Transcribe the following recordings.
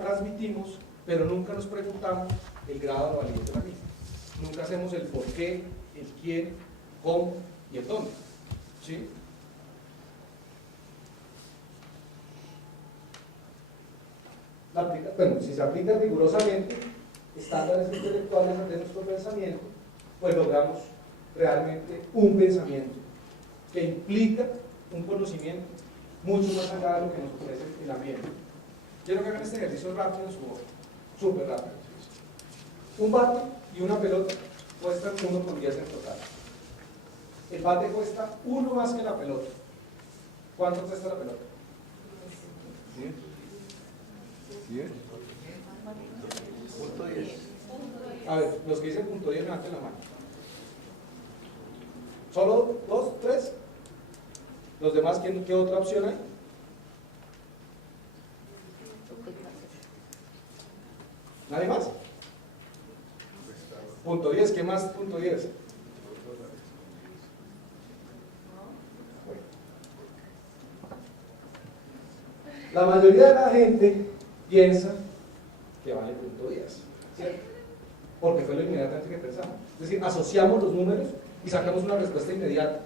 la transmitimos, pero nunca nos preguntamos el grado de validez de la misma. Nunca hacemos el por qué, el quién, cómo y el dónde. ¿Sí? Bueno, si se aplica rigurosamente estándares intelectuales de nuestro pensamiento, pues logramos realmente un pensamiento que implica un conocimiento mucho más allá de lo que nos ofrece el ambiente. Quiero que hagan este ejercicio rápido en su hoja, súper rápido. Un bate y una pelota cuestan 1,10 en total. El bate cuesta 1 más que la pelota. ¿Cuánto cuesta la pelota? 10. Punto 10. A ver, los que dicen punto 10 levanten la mano. ¿Solo 2, 3? ¿Los demás qué otra opción hay? ¿Nadie más? Punto 10, ¿qué más punto 10? La mayoría de la gente piensa que vale punto 10, ¿cierto? Porque fue lo inmediatamente que pensamos. Es decir, asociamos los números y sacamos una respuesta inmediata.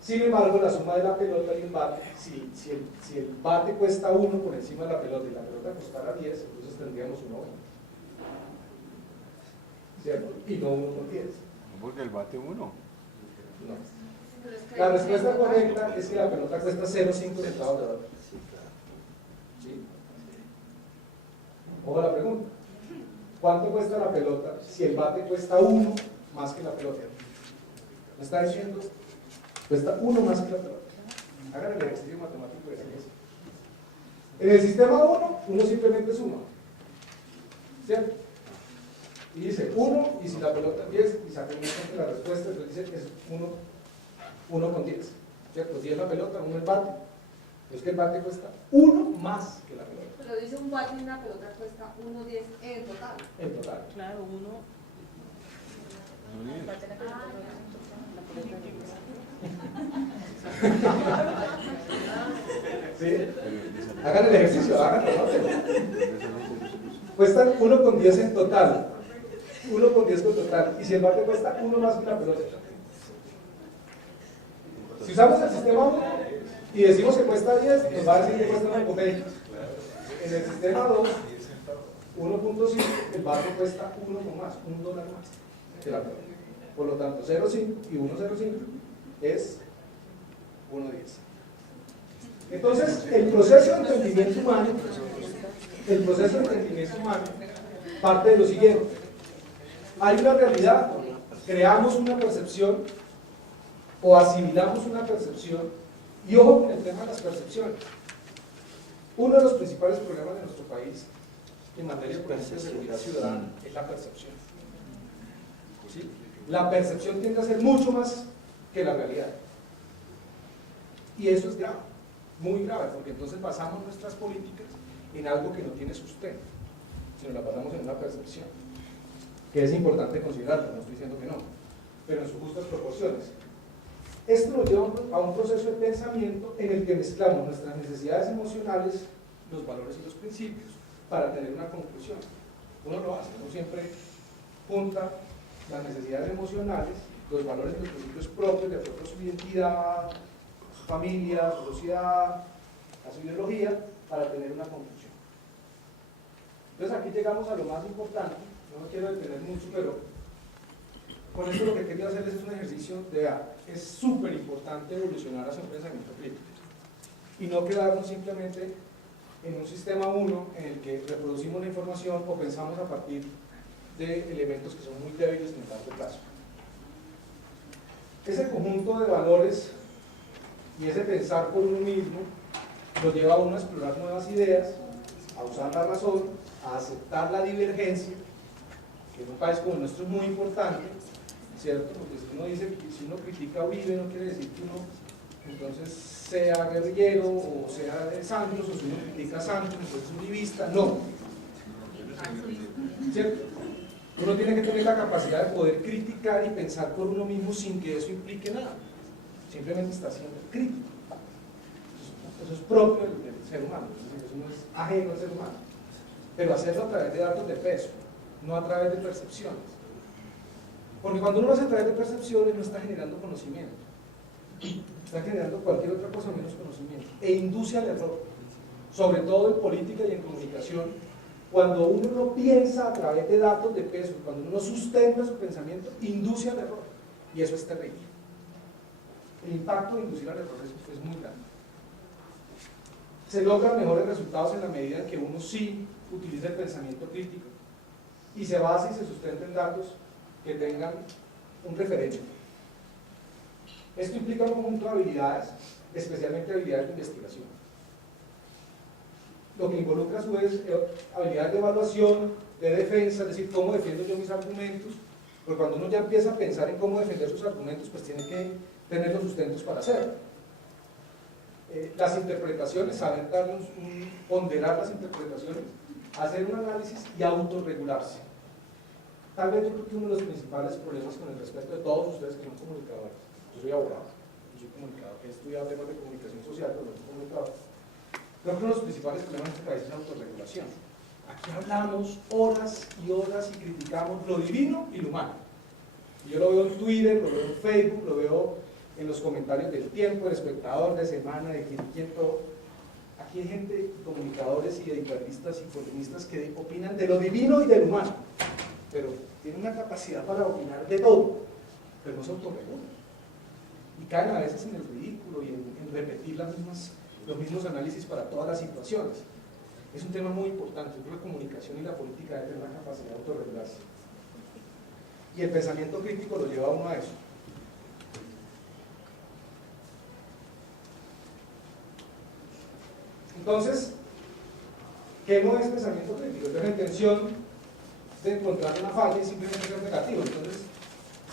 Sin embargo, la suma de la pelota y el bate, si el bate cuesta 1 por encima de la pelota y la pelota costara 10, entonces tendríamos 1,20. ¿Cierto? Y no 1,10. Porque el bate 1. No. La respuesta correcta es que la pelota cuesta 0,5 centavos de dólar. ¿Sí? Ojo a la pregunta. ¿Cuánto cuesta la pelota si el bate cuesta 1 más que la pelota? ¿Me está diciendo? Cuesta 1 más que la pelota. Hagan el ejercicio matemático de eso. En el sistema 1, uno simplemente suma. ¿Cierto? Y dice 1, y si la pelota es 10, y saca la respuesta, entonces dice que es 1 con 10. ¿Cierto? 10 la pelota, 1 el bate. Es que el bate cuesta 1 más que la pelota. Pero dice un bate y una pelota cuesta 1,10 en total. En total. Claro, uno. ¿Sí? Hagan el ejercicio, háganlo. Cuestan 1,10 en total. 1,10 en total. Y si el bate cuesta 1 más que la pelota. Si usamos el sistema 1 y decimos que cuesta 10, nos va a decir que cuesta 1,20. En el sistema 2, 1,5, el bate cuesta 1 más, $1 más que la pelota. Por lo tanto, 0,5 y 1,05 es 1,10. Entonces, el proceso de entendimiento humano, parte de lo siguiente. Hay una realidad, creamos una percepción o asimilamos una percepción, y ojo con el tema de las percepciones. Uno de los principales problemas de nuestro país en materia por ejemplo, de seguridad ciudadana es la percepción. ¿Sí? La percepción tiende a ser mucho más que la realidad. Y eso es grave, muy grave, porque entonces basamos nuestras políticas en algo que no tiene sustento, sino la basamos en una percepción, que es importante considerarlo, no estoy diciendo que no, pero en sus justas proporciones. Esto nos lleva a un proceso de pensamiento en el que mezclamos nuestras necesidades emocionales, los valores y los principios, para tener una conclusión. Uno lo hace, uno siempre junta las necesidades emocionales, los valores y los principios propios de acuerdo a su identidad, su familia, su sociedad, a su ideología, para tener una conclusión. Entonces aquí llegamos a lo más importante, no me quiero detener mucho, pero con esto lo que quería hacerles es un ejercicio de es súper importante evolucionar hacia un pensamiento crítico y no quedarnos simplemente en un sistema 1 en el que reproducimos la información o pensamos a partir de elementos que son muy débiles en el largo plazo. Ese conjunto de valores y ese pensar por uno mismo lo lleva a uno a explorar nuevas ideas, a usar la razón, a aceptar la divergencia, que en un país como el nuestro es muy importante, ¿cierto? Porque si uno dice que si uno critica a Uribe no quiere decir que uno entonces sea guerrillero o sea de Santos, o si uno critica a Santos entonces es uribista, no, ¿cierto? Uno tiene que tener la capacidad de poder criticar y pensar por uno mismo sin que eso implique nada, simplemente está siendo crítico. Eso es propio del ser humano, eso no es ajeno al ser humano. pero hacerlo a través de datos de peso, no a través de percepciones. Porque cuando uno lo hace a través de percepciones no está generando conocimiento, está generando cualquier otra cosa menos conocimiento, e induce al error, sobre todo en política y en comunicación. Cuando uno no piensa a través de datos de peso, cuando uno no sustenta su pensamiento, induce al error, y eso es terrible. El impacto de inducir al error es muy grande. Se logran mejores resultados en la medida en que uno sí utiliza el pensamiento crítico y se basa y se sustenta en datos que tengan un referente. Esto implica un conjunto de habilidades, especialmente habilidades de investigación. Lo que involucra a su vez habilidades de evaluación, de defensa, es decir, cómo defiendo yo mis argumentos, porque cuando uno ya empieza a pensar en cómo defender sus argumentos, pues tiene que tener los sustentos para hacerlo. Las interpretaciones, saber ponderar las interpretaciones, hacer un análisis y autorregularse. Tal vez yo creo que uno de los principales problemas con el respeto de todos ustedes que son comunicadores, yo soy abogado, yo soy comunicador, he estudiado temas de comunicación social, pero no soy comunicador. Creo que uno de los principales problemas en este país es la autorregulación. Aquí hablamos horas y horas y criticamos lo divino y lo humano. Y yo lo veo en Twitter, lo veo en Facebook, lo veo en los comentarios del Tiempo, del Espectador, de Semana, de quien todo. Aquí hay gente, comunicadores y editorialistas y columnistas que opinan de lo divino y de lo humano, pero tienen una capacidad para opinar de todo, pero no se autorregulan. Y caen a veces en el ridículo y en repetir los mismos análisis para todas las situaciones. Es un tema muy importante. La comunicación y la política deben tener la capacidad de autorregularse. Y el pensamiento crítico lo lleva a uno a eso. Entonces, ¿qué no es pensamiento crítico? Es la intención de encontrar una falla y simplemente ser negativo. Entonces,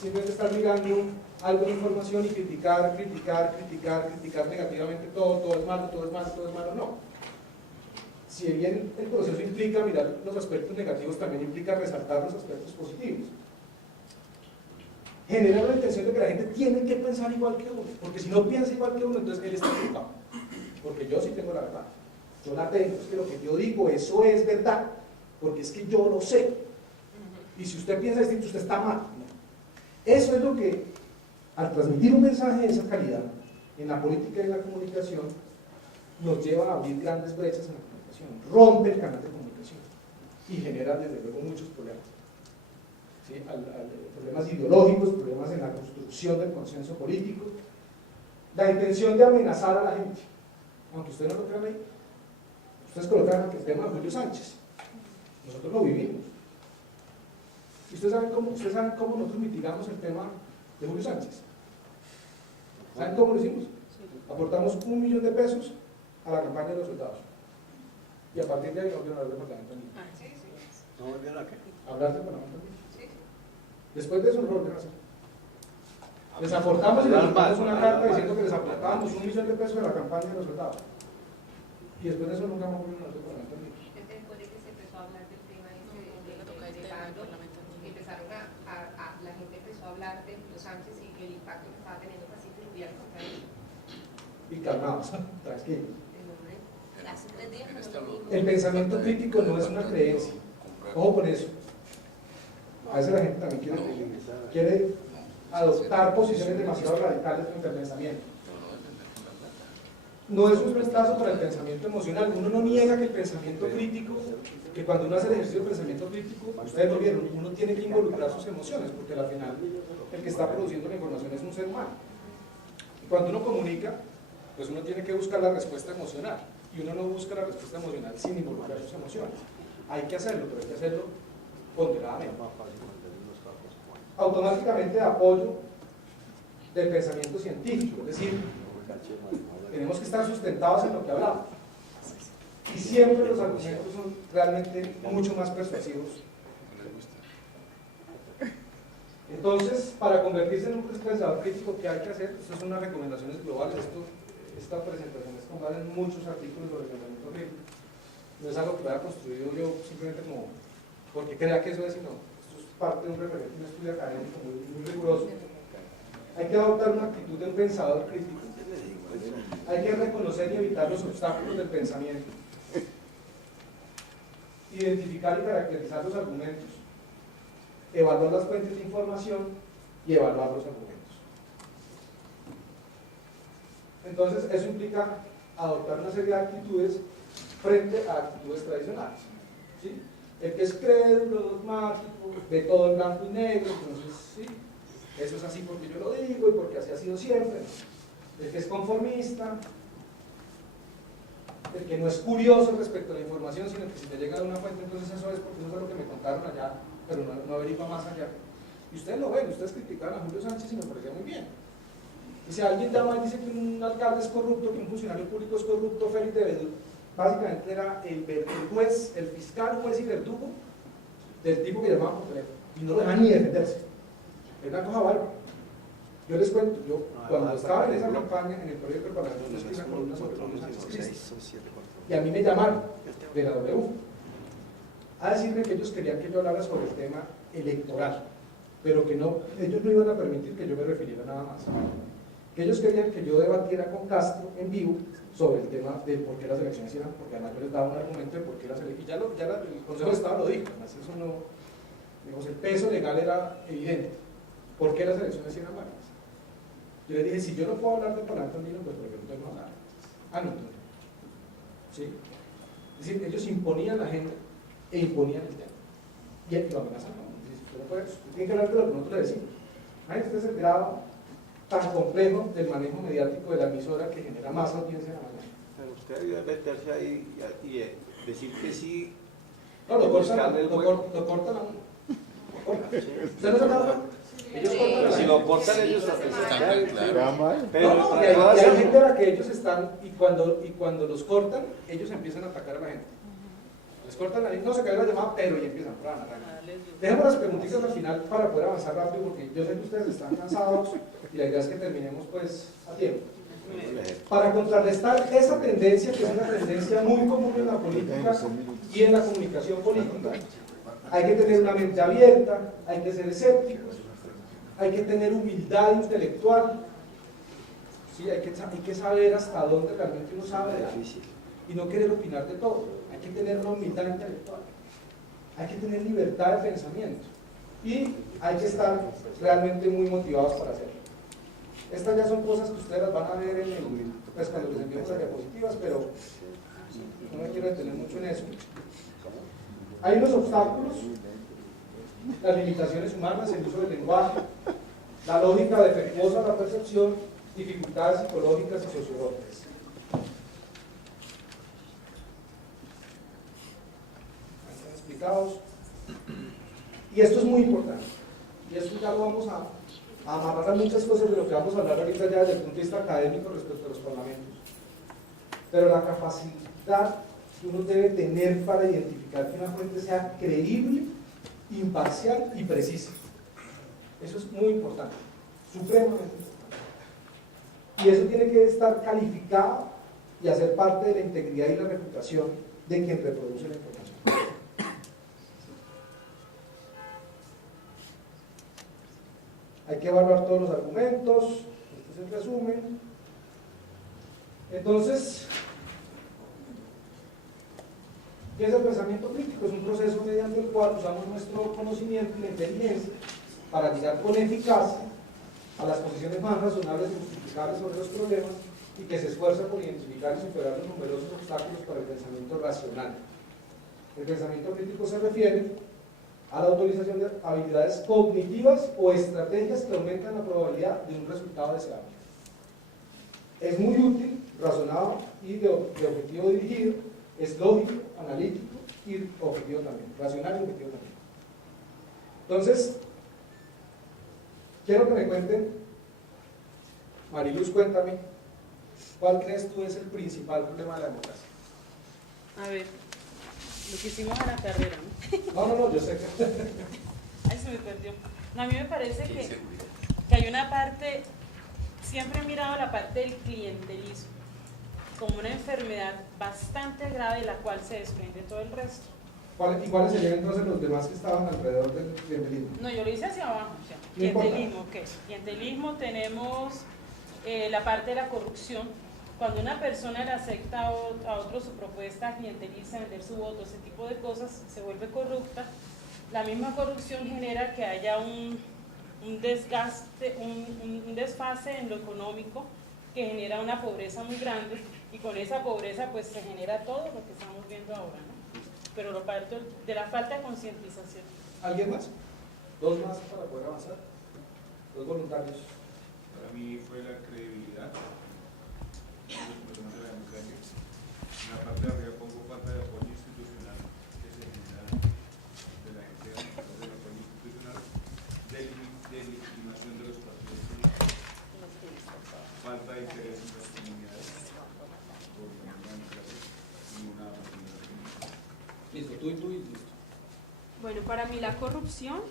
simplemente estar mirando algo de información y criticar negativamente todo es malo, no. Si bien el proceso implica mirar los aspectos negativos, también implica resaltar los aspectos positivos. Generar la intención de que la gente tiene que pensar igual que uno, porque si no piensa igual que uno, entonces él está equivocado. Porque yo sí tengo la verdad. Yo la tengo, es que lo que yo digo, eso es verdad, porque es que yo lo sé. Y si usted piensa distinto, usted está mal. Eso es lo que, al transmitir un mensaje de esa calidad, en la política y en la comunicación, nos lleva a abrir grandes brechas en la comunicación, rompe el canal de comunicación y genera desde luego muchos problemas. ¿Sí? Problemas ideológicos, problemas en la construcción del consenso político, la intención de amenazar a la gente, aunque ustedes no lo crean ahí. Ustedes colocan el tema de Julio Sánchez, nosotros lo vivimos. ¿Y ustedes saben cómo nosotros mitigamos el tema de Julio Sánchez? ¿Saben cómo lo hicimos? Aportamos $1 millón a la campaña de los soldados. Y a partir de ahí no volvieron a hablar del Parlamento. ¿No volvieron a qué? Hablar del Parlamento. Después de eso no lo volvieron a hacer. Les aportamos y les mandamos una carta diciendo que les aportábamos $1 millón a la campaña de los soldados. Y después de eso nunca más volvieron a hacer Parlamento. Después de que se empezó a hablar del tema del paro, empezaron la gente empezó a hablar de Julio Sánchez y el impacto que estaba teniendo Pacífico y contra él. Y calmados, tranquilos. Hace 3 días El pensamiento crítico no es una creencia. Ojo con eso. A veces la gente también quiere adoptar posiciones demasiado radicales frente al pensamiento. No es un reemplazo para el pensamiento emocional. Uno no niega que el pensamiento crítico, que cuando uno hace el ejercicio del pensamiento crítico, ustedes lo vieron, uno tiene que involucrar sus emociones, porque al final el que está produciendo la información es un ser humano. Y cuando uno comunica, pues uno tiene que buscar la respuesta emocional. Y uno no busca la respuesta emocional sin involucrar sus emociones. Hay que hacerlo, pero hay que hacerlo ponderadamente. Automáticamente apoyo del pensamiento científico, es decir, tenemos que estar sustentados en lo que hablamos. Y siempre los argumentos son realmente mucho más persuasivos. Entonces, para convertirse en un pensador crítico, ¿qué hay que hacer? Estas son unas recomendaciones globales. Esta presentación es con base en muchos artículos sobre pensamiento crítico. No es algo que lo haya construido yo simplemente como porque crea que eso es, sino esto es parte de un referente, un estudio académico muy riguroso. Hay que adoptar una actitud de un pensador crítico. Hay que reconocer y evitar los obstáculos del pensamiento. identificar y caracterizar los argumentos, evaluar las fuentes de información y evaluar los argumentos. Entonces, eso implica adoptar una serie de actitudes frente a actitudes tradicionales, ¿sí? El que es crédulo, dogmático, ve todo en blanco y negro, entonces, sí, eso es así porque yo lo digo y porque así ha sido siempre. El que es conformista, el que no es curioso respecto a la información, sino que si le llega de una fuente, entonces eso es porque eso es lo que me contaron allá, pero no averigua más allá. Y ustedes lo ven, ustedes critican a Julio Sánchez y me parecía muy bien. Y si alguien llama y dice que un alcalde es corrupto, que un funcionario público es corrupto, Félix de Bedú, básicamente era el juez, el fiscal, juez y verdugo del tipo que llamaba por teléfono. Y no lo dejaban ni defenderse. Era una cosa bárbara. Yo les cuento, yo cuando estaba en esa campaña en el proyecto de preparación, yo escribí una columna sobre Julio Sánchez Cristo. Y a mí me llamaron de la W a decirme que ellos querían que yo hablara sobre el tema electoral, pero que no, ellos no iban a permitir que yo me refiriera nada más. Que ellos querían que yo debatiera con Castro en vivo sobre el tema de por qué las elecciones eran, porque además yo les daba un argumento de por qué las elecciones, y el Consejo de Estado lo dijo, además eso no, digamos, el peso legal era evidente, por qué las elecciones eran válidas. Yo les dije, si yo no puedo hablar de palanca andino, pues porque no tengo que hablar. Ah, no, entonces. ¿Sí? Es decir, ellos imponían la agenda e imponían el tema. Y lo amenazaban, ¿no? Usted no puede, usted tiene que hablar de lo que nosotros le decimos. Este es el grado tan complejo del manejo mediático de la emisora que genera más audiencia en la mañana. Pero usted debió meterse ahí y decir que sí. No, lo cortan a uno. ¿Usted no se da cuenta? Ellos cortan a la Si gente. lo cortan ellos, Pero No, y hay gente a la que ellos están, y cuando los cortan, ellos empiezan a atacar a la gente. Les cortan la no se cae la llamada, pero y empiezan a dejemos las preguntitas al final para poder avanzar rápido, porque yo sé que ustedes están cansados y la idea es que terminemos pues a tiempo. Para contrarrestar esa tendencia, que es una tendencia muy común en la política y en la comunicación política, hay que tener una mente abierta, hay que ser escépticos, hay que tener humildad intelectual, ¿sí? hay que saber hasta dónde realmente uno sabe de algo y no querer opinar de todo. Hay que tener una humildad intelectual, hay que tener libertad de pensamiento y hay que estar realmente muy motivados para hacerlo. Estas ya son cosas que ustedes las van a ver en pues cuando les enviamos las diapositivas, pero no me quiero detener mucho en eso. Hay unos obstáculos, las limitaciones humanas, el uso del lenguaje, la lógica defectuosa de la percepción, dificultades psicológicas y sociológicas. Están explicados. Y esto es muy importante. Y esto ya lo vamos a amarrar a muchas cosas de lo que vamos a hablar ahorita ya desde el punto de vista académico respecto a los parlamentos. Pero la capacidad que uno debe tener para identificar que una fuente sea creíble, imparcial y precisa. Eso es muy importante, supremamente importante. Y eso tiene que estar calificado y hacer parte de la integridad y la reputación de quien reproduce la información. Hay que evaluar todos los argumentos, este es el resumen. Entonces, ¿qué es el pensamiento crítico? Es un proceso mediante el cual usamos nuestro conocimiento y la inteligencia para llegar con eficacia a las posiciones más razonables y justificables sobre los problemas y que se esfuerza por identificar y superar los numerosos obstáculos para el pensamiento racional. El pensamiento crítico se refiere a la utilización de habilidades cognitivas o estrategias que aumentan la probabilidad de un resultado deseable. Es muy útil, razonado y de objetivo dirigido, es lógico, analítico y objetivo también, racional y objetivo también. Entonces, quiero que me cuenten, Mariluz, cuéntame, ¿cuál crees tú es el principal problema de la democracia? A ver, lo que hicimos a la carrera, ¿no? No, yo sé que... Ay, se me perdió. No, a mí me parece que hay una parte, siempre he mirado la parte del clientelismo como una enfermedad bastante grave de la cual se desprende todo el resto. ¿Y cuáles serían entonces los demás que estaban alrededor del clientelismo? No, yo lo hice hacia abajo. O sea, No importa. clientelismo, ¿qué es? Clientelismo tenemos la parte de la corrupción, cuando una persona le acepta a otro su propuesta, clienteliza, vender su voto, ese tipo de cosas, se vuelve corrupta. La misma corrupción genera que haya un desgaste, un desfase en lo económico, que genera una pobreza muy grande, y con esa pobreza pues se genera todo lo que estamos viendo ahora, ¿no? Pero lo parto de la falta de concientización. ¿Alguien más? ¿Dos más para poder avanzar? ¿Dos voluntarios? Para mí fue la credibilidad de los problemas de la democracia. En la parte de arriba pongo falta de apoyo institucional que se genera de la gente del apoyo institucional, delegitimación de los partidos políticos, falta de interés en las comunidades por la democracia y una participación. Listo, tú y listo. Bueno, para mí la corrupción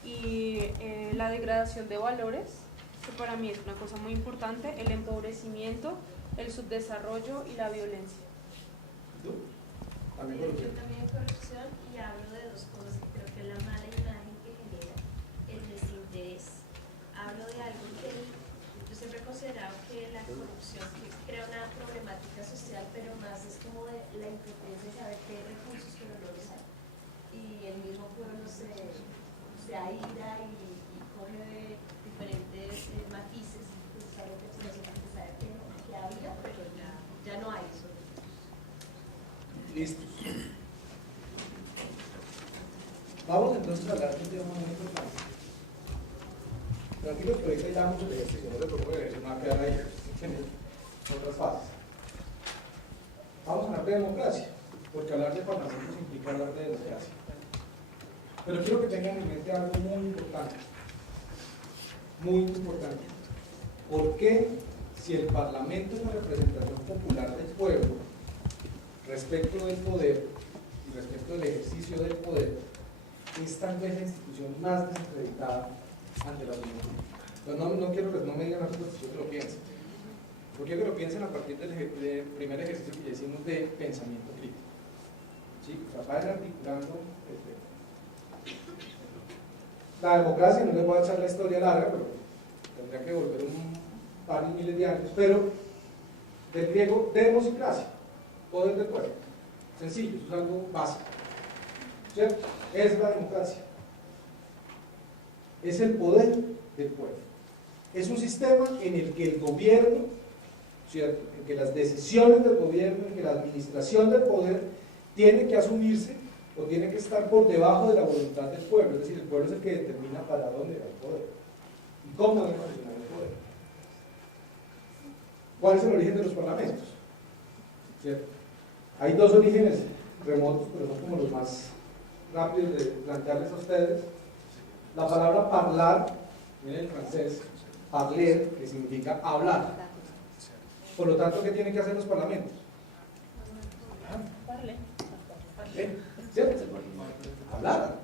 y la degradación de valores, que para mí es una cosa muy importante, el empobrecimiento, el subdesarrollo y la violencia. ¿Tú? También Yo corrupción. también corrupción, y hablo de dos cosas que creo que es la mala imagen que genera el desinterés. Hablo de algo que yo siempre he considerado que la corrupción crea una problemática social, pero más es como de la impotencia de saber que hay recursos pero no los hay. Y el mismo pueblo se aíra y coge de diferentes matices, precisamente filosóficos, saber que había, pero ya no hay eso. Listos. Vamos entonces a hablar de un tema muy importante. Tranquilos, que ahorita ya mucho ejercicio, no se preocupen, el ejercicio no va a quedar ahí en otras fases. Vamos a hablar de democracia, porque hablar de parlamentos implica hablar de democracia. Pero quiero que tengan en mente algo muy importante. Muy importante. ¿Por qué, si el parlamento es la representación popular del pueblo, respecto del poder y respecto del ejercicio del poder, es tal vez la institución más desacreditada ante la opinión pública? Entonces no quiero que no me digan las cosas, yo que lo piensen. Porque quiero que lo piensen a partir del primer ejercicio que ya hicimos de pensamiento crítico. ¿Sí? O sea, vayan articulando. La democracia, no les voy a echar la historia larga, pero tendría que volver un par de miles de años, pero del griego democracia, poder del pueblo. Sencillo, eso es algo básico. ¿Cierto? Es la democracia. Es el poder del pueblo. Es un sistema en el que el gobierno, ¿cierto?, en que las decisiones del gobierno, en que la administración del poder tiene que asumirse o tiene que estar por debajo de la voluntad del pueblo. Es decir, el pueblo es el que determina para dónde va el poder y cómo debe funcionar el poder. ¿Cuál es el origen de los parlamentos? ¿Cierto? Hay dos orígenes remotos, pero son como los más rápidos de plantearles a ustedes. La palabra parlar, miren el francés, parler, que significa hablar. Por lo tanto, ¿qué tienen que hacer los parlamentos? ¿Cierto? Hablar.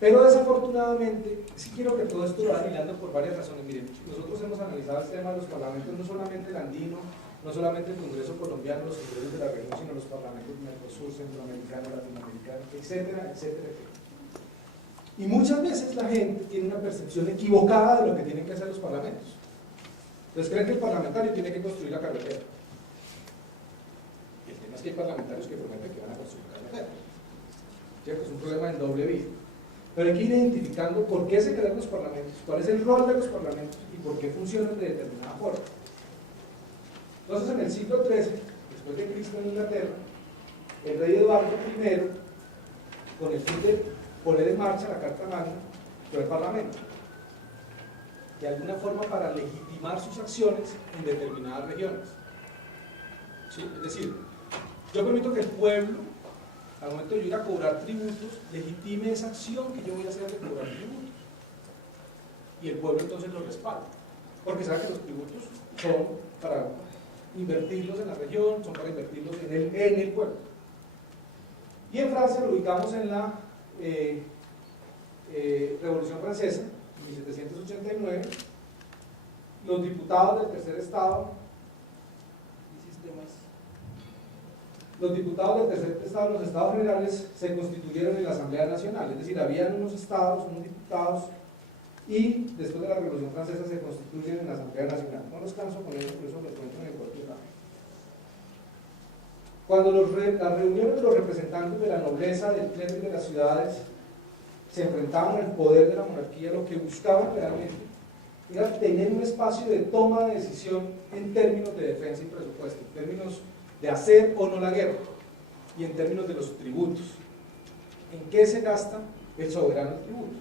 Pero desafortunadamente, sí quiero que todo esto lo vaya hilando por varias razones. Miren, nosotros hemos analizado el tema de los parlamentos, no solamente el andino, no solamente el Congreso colombiano, los congresos de la región, sino los parlamentos del Mercosur, centroamericano, latinoamericano, etcétera, etcétera, etcétera. Y muchas veces la gente tiene una percepción equivocada de lo que tienen que hacer los parlamentos. Entonces creen que el parlamentario tiene que construir la carretera. Y el tema es que hay parlamentarios que prometen que van a construir la carretera. ¿Cierto? Es un problema en doble vía. Pero hay que ir identificando por qué se crean los parlamentos, cuál es el rol de los parlamentos y por qué funcionan de determinada forma. Entonces, en el siglo XIII, después de Cristo en Inglaterra, el rey Eduardo I, con el fin de poner en marcha la Carta Magna, creó el Parlamento, de alguna forma para legitimar sus acciones en determinadas regiones. ¿Sí? Es decir, yo permito que el pueblo, al momento de yo ir a cobrar tributos, legitime esa acción que yo voy a hacer de cobrar tributos. Y el pueblo entonces lo respalda, porque sabe que los tributos son para invertirlos en la región, son para invertirlos en el pueblo. Y en Francia lo ubicamos en la Revolución Francesa, en 1789, los diputados del tercer estado, los estados generales se constituyeron en la Asamblea Nacional, es decir, habían unos estados, unos diputados, y después de la Revolución Francesa se constituyen en la Asamblea Nacional. No los canso con eso, por eso lo cuento en el corto. Cuando las reuniones de los representantes de la nobleza, del clero y de las ciudades se enfrentaban al poder de la monarquía, lo que buscaban realmente era tener un espacio de toma de decisión en términos de defensa y presupuesto, en términos de hacer o no la guerra y en términos de los tributos. ¿En qué se gasta el soberano el tributo?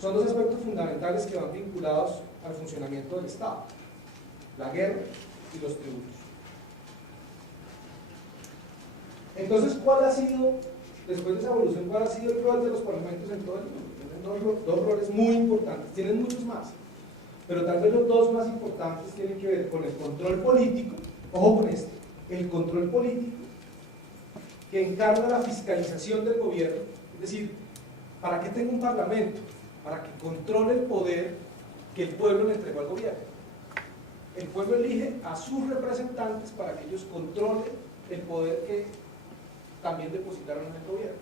Son dos aspectos fundamentales que van vinculados al funcionamiento del Estado: la guerra y los tributos. Entonces, ¿cuál ha sido, después de esa evolución, cuál ha sido el rol de los parlamentos en todo el mundo? Tienen dos roles muy importantes, tienen muchos más, pero tal vez los dos más importantes tienen que ver con el control político. Ojo con este, el control político que encarna la fiscalización del gobierno, es decir, ¿para qué tengo un parlamento? Para que controle el poder que el pueblo le entregó al gobierno. El pueblo elige a sus representantes para que ellos controlen el poder que también depositaron en el gobierno.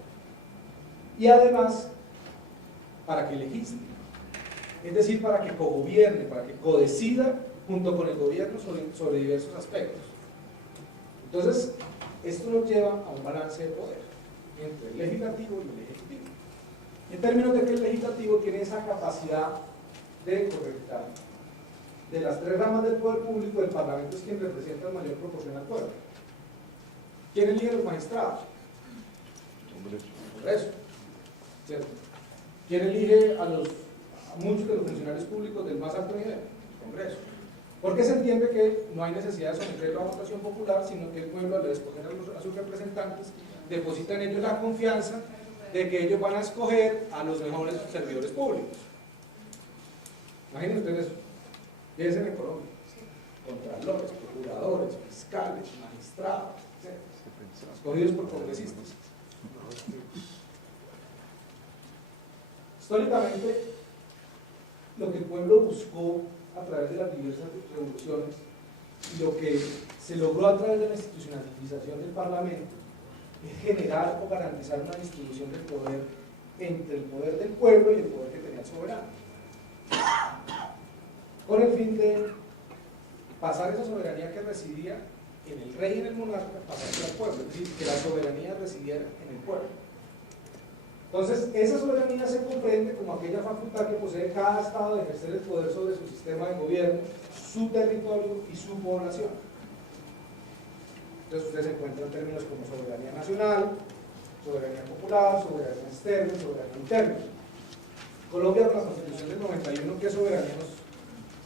Y además, para que legisle, es decir, para que cogobierne, para que codecida junto con el gobierno sobre diversos aspectos. Entonces, esto nos lleva a un balance de poder entre el legislativo y el ejecutivo. En términos de que el legislativo tiene esa capacidad de correctar. De las tres ramas del poder público, el Parlamento es quien representa en mayor proporción al pueblo. ¿Quién elige a los magistrados? Congreso. ¿Cierto? ¿Quién elige a muchos de los funcionarios públicos del más alto nivel? Congreso. Porque se entiende que no hay necesidad de someterlo a votación popular, sino que el pueblo, al escoger a sus representantes, deposita en ellos la confianza de que ellos van a escoger a los mejores servidores públicos. Imaginen ustedes eso. Piensen en Colombia. Contralores, procuradores, fiscales, magistrados, etc. Escogidos por congresistas. Históricamente, lo que el pueblo buscó a través de las diversas revoluciones y lo que se logró a través de la institucionalización del Parlamento es generar o garantizar una distribución del poder entre el poder del pueblo y el poder que tenía el soberano, con el fin de pasar esa soberanía que residía en el rey y en el monarca, pasarla al pueblo, es decir, que la soberanía residiera en el pueblo. Entonces, esa soberanía se comprende como aquella facultad que posee cada estado de ejercer el poder sobre su sistema de gobierno, su territorio y su población. Entonces, ustedes encuentran términos como soberanía nacional, soberanía popular, soberanía externa, soberanía interna. Colombia, con la Constitución del 91, ¿qué soberanía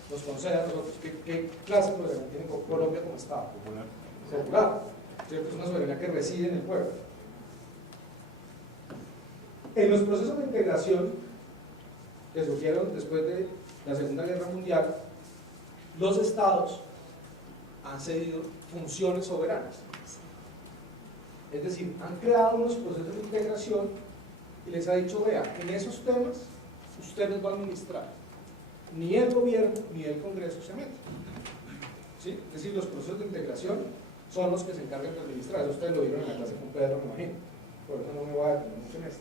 nos concede a nosotros? ¿Qué clase de soberanía tiene Colombia como Estado? Popular. ¿Cierto? Es una soberanía que reside en el pueblo. En los procesos de integración que surgieron después de la Segunda Guerra Mundial, los estados han cedido funciones soberanas. Es decir, han creado unos procesos de integración y les ha dicho, vea, en esos temas ustedes van a administrar. Ni el gobierno ni el Congreso se meten. ¿Sí? Es decir, los procesos de integración son los que se encargan de administrar. Eso ustedes lo vieron en la clase con Pedro, me imagino. Por eso no me voy a detener mucho en esto.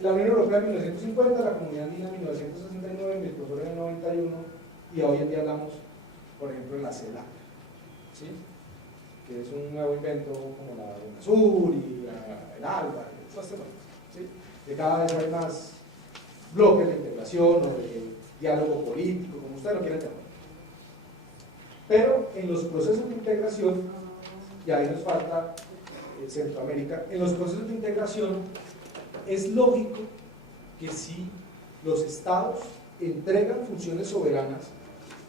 La Unión Europea en 1950, la Comunidad Andina en 1969, mi profesor en el 91, y hoy en día hablamos, por ejemplo, en la CELAC, ¿sí? Que es un nuevo invento como la UNASUR y el ALBA, ¿sí? Que cada vez hay más bloques de integración o de diálogo político, como ustedes lo quieran llamar. Pero en los procesos de integración, y ahí nos falta Centroamérica, en los procesos de integración es lógico que si los estados entregan funciones soberanas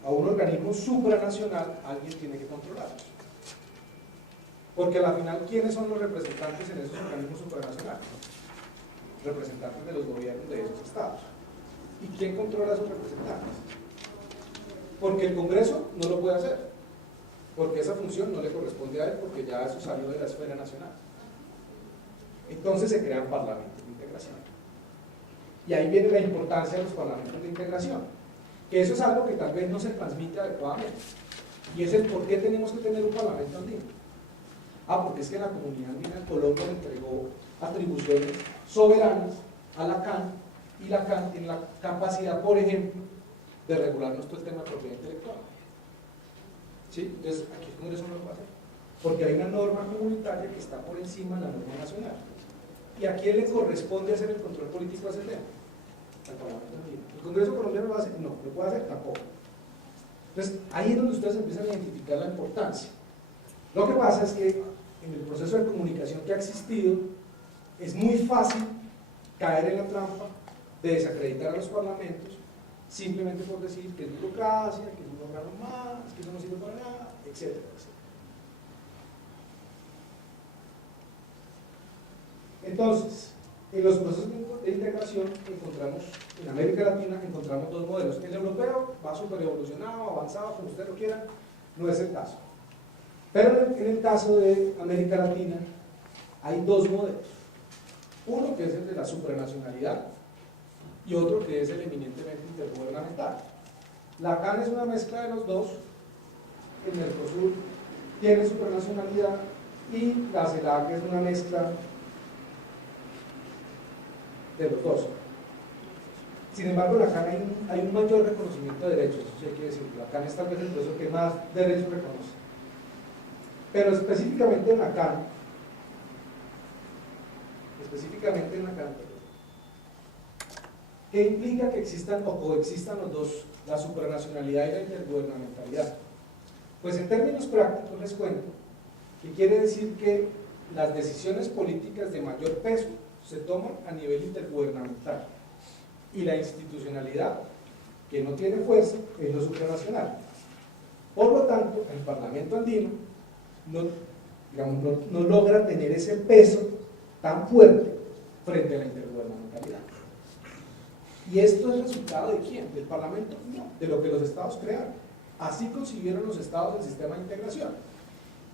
a un organismo supranacional, alguien tiene que controlarlos. Porque al final, ¿quiénes son los representantes en esos organismos supranacionales? Representantes de los gobiernos de esos estados. ¿Y quién controla a esos representantes? Porque el Congreso no lo puede hacer, porque esa función no le corresponde a él, porque ya eso salió de la esfera nacional. Entonces se crean parlamentos de integración. Y ahí viene la importancia de los parlamentos de integración, que eso es algo que tal vez no se transmite adecuadamente. Y es el por qué tenemos que tener un parlamento andino. Porque es que la comunidad andina en Colombia le entregó atribuciones soberanas a la CAN, y la CAN tiene la capacidad, por ejemplo, de regularnos todo el tema de propiedad intelectual. ¿sí? Entonces, aquí el Congreso no lo va a hacer, porque hay una norma comunitaria que está por encima de la norma nacional. ¿Y a quién le corresponde hacer el control político a ese tema? Al Parlamento andino. ¿El Congreso colombiano lo hace? No. ¿Lo puede hacer? Tampoco. Entonces, ahí es donde ustedes empiezan a identificar la importancia. Lo que pasa es que en el proceso de comunicación que ha existido, es muy fácil caer en la trampa de desacreditar a los parlamentos simplemente por decir que es burocracia, que es un órgano más, que eso no sirve para nada, etcétera, etcétera. Entonces, en los procesos de integración encontramos, en América Latina encontramos dos modelos. El europeo va súper evolucionado, avanzado, como ustedes lo quieran, no es el caso. Pero en el caso de América Latina hay dos modelos. Uno que es el de la supranacionalidad y otro que es el eminentemente intergubernamental. La CAN es una mezcla de los dos, el Mercosur tiene supranacionalidad y la CELAC es una mezcla de los dos. Sin embargo, en la CAN hay un mayor reconocimiento de derechos, eso sí hay que decirlo. La CAN es tal vez el proceso que más derechos reconoce. Pero específicamente en la CAN, ¿qué implica que existan o coexistan los dos, la supranacionalidad y la intergubernamentalidad? Pues en términos prácticos les cuento que quiere decir que las decisiones políticas de mayor peso se toman a nivel intergubernamental y la institucionalidad que no tiene fuerza es lo supranacional. Por lo tanto, el Parlamento andino no logra tener ese peso tan fuerte frente a la intergubernamentalidad. ¿Y esto es resultado de quién? ¿Del Parlamento? No, de lo que los estados crearon. Así concibieron los estados el sistema de integración.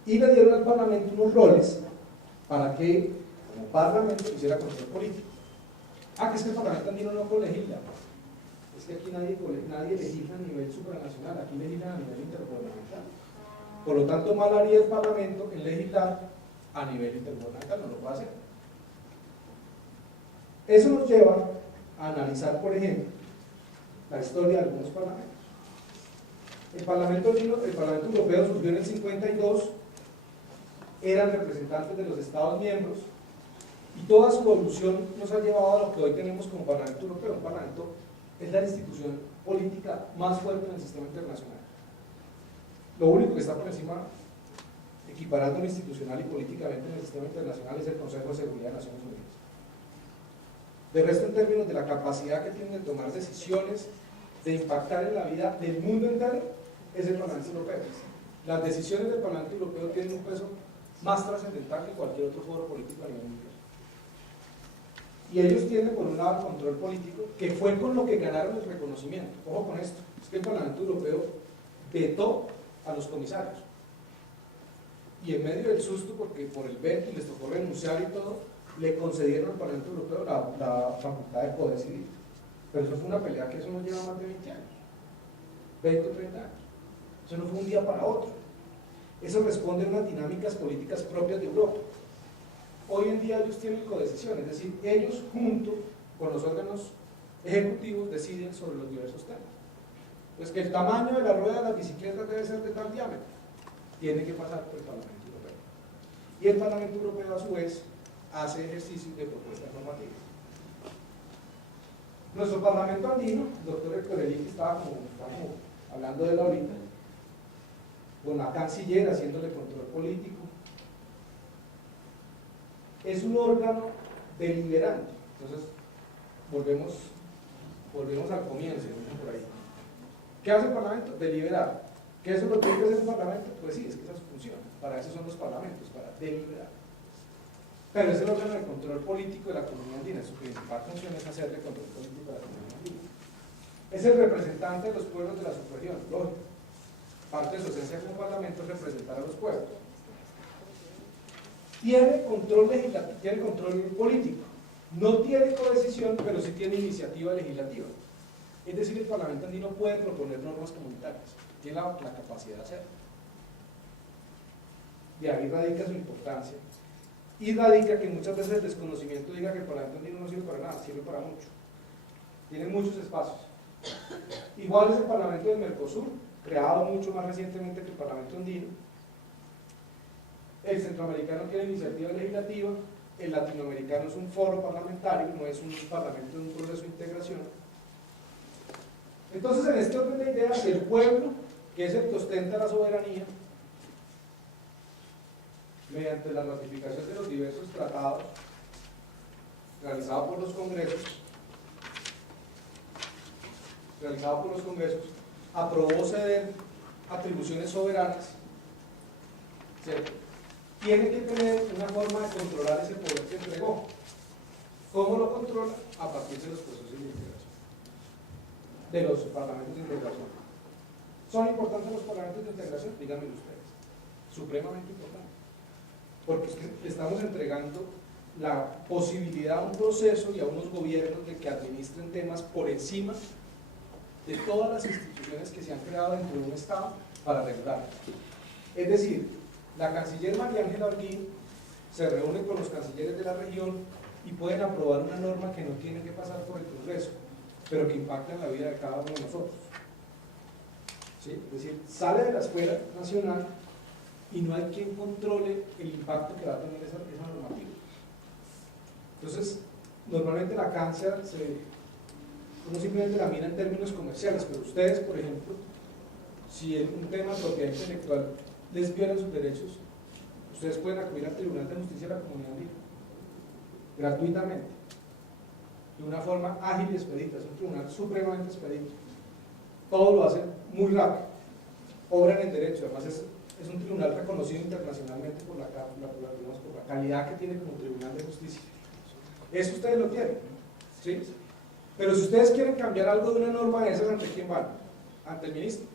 Y le dieron al Parlamento unos roles para que, como Parlamento, hiciera control político. Que es que el Parlamento andino no colegisla. Es que aquí nadie legisla a nivel supranacional, aquí legislan a nivel intergubernamental. Por lo tanto, mal haría el Parlamento en legislar a nivel intergubernamental, no lo puede hacer. Eso nos lleva a analizar, por ejemplo, la historia de algunos parlamentos. El Parlamento Europeo surgió en el 52, eran representantes de los Estados miembros y toda su evolución nos ha llevado a lo que hoy tenemos como Parlamento Europeo. Un parlamento es la institución política más fuerte en el sistema internacional. Lo único que está por encima, equiparando institucional y políticamente en el sistema internacional, es el Consejo de Seguridad de Naciones Unidas. De resto, en términos de la capacidad que tienen de tomar decisiones, de impactar en la vida del mundo entero, es el Parlamento Europeo. Las decisiones del Parlamento Europeo tienen un peso más trascendental que cualquier otro foro político a nivel mundial. Y ellos tienen, por un lado, el control político, que fue con lo que ganaron el reconocimiento. Ojo con esto, es que el Parlamento Europeo vetó a los comisarios. Y en medio del susto, porque por el veto les tocó renunciar y todo, le concedieron al Parlamento Europeo la facultad de poder decidir. Pero eso fue una pelea que eso nos lleva más de 20 años, 20 o 30 años. Eso no fue un día para otro. Eso responde a unas dinámicas políticas propias de Europa. Hoy en día ellos tienen codecisión, es decir, ellos junto con los órganos ejecutivos deciden sobre los diversos temas. Pues que el tamaño de la rueda de las bicicletas debe ser de tal diámetro, tiene que pasar por el Parlamento Europeo. Y el Parlamento Europeo a su vez hace ejercicio de propuestas normativas. Nuestro Parlamento andino, el doctor Héctor Elí, que estaba como hablando de él ahorita, con la canciller haciéndole control político, es un órgano deliberante. Entonces, volvemos al comienzo, por ahí. ¿Qué hace el Parlamento? Deliberar. ¿Qué es lo que tiene que hacer el Parlamento? Pues sí, es que esa es su función. Para eso son los parlamentos, para deliberar. Pero es el órgano de control político de la comunidad andina. Su principal función es hacerle control político a la comunidad andina. Es el representante de los pueblos de la subregión, lógico. Parte de su esencia como parlamento es representar a los pueblos. Tiene control legislativo, tiene control político. No tiene codecisión, pero sí tiene iniciativa legislativa. Es decir, el Parlamento andino puede proponer normas comunitarias. Tiene la capacidad de hacerlo. Y ahí radica su importancia. Y radica que muchas veces el desconocimiento diga que el Parlamento andino no sirve para nada, sirve para mucho. Tiene muchos espacios. Igual es el Parlamento del Mercosur, creado mucho más recientemente que el Parlamento andino. El centroamericano tiene iniciativa legislativa, el latinoamericano es un foro parlamentario, no es un parlamento en un proceso de integración. Entonces, en este orden de ideas, el pueblo, que es el que ostenta la soberanía, mediante la ratificación de los diversos tratados realizados por los congresos, aprobó ceder atribuciones soberanas, ¿cierto? Tiene que tener una forma de controlar ese poder que entregó. ¿Cómo lo controla? A partir de los procesos de integración, de los parlamentos de integración. ¿Son importantes los parlamentos de integración? Díganme ustedes. Supremamente importantes. Porque es que estamos entregando la posibilidad a un proceso y a unos gobiernos de que administren temas por encima de todas las instituciones que se han creado dentro de un Estado para regular. Es decir, la canciller María Ángela Holguín se reúne con los cancilleres de la región y pueden aprobar una norma que no tiene que pasar por el Congreso, pero que impacta en la vida de cada uno de nosotros. ¿Sí? Es decir, sale de la esfera nacional y no hay quien controle el impacto que va a tener esa normativa. Entonces, normalmente la cancia uno simplemente la mira en términos comerciales, pero ustedes, por ejemplo, si en un tema de propiedad intelectual les violan sus derechos, ustedes pueden acudir al Tribunal de Justicia de la Comunidad Andina, gratuitamente, de una forma ágil y expedita. Es un tribunal supremamente expedito. Todo lo hacen muy rápido, obran en derecho, además es un tribunal reconocido internacionalmente por la calidad que tiene como tribunal de justicia. Eso ustedes lo tienen, ¿sí? Pero si ustedes quieren cambiar algo de una norma de esas, ¿ante quién van? Ante el ministro,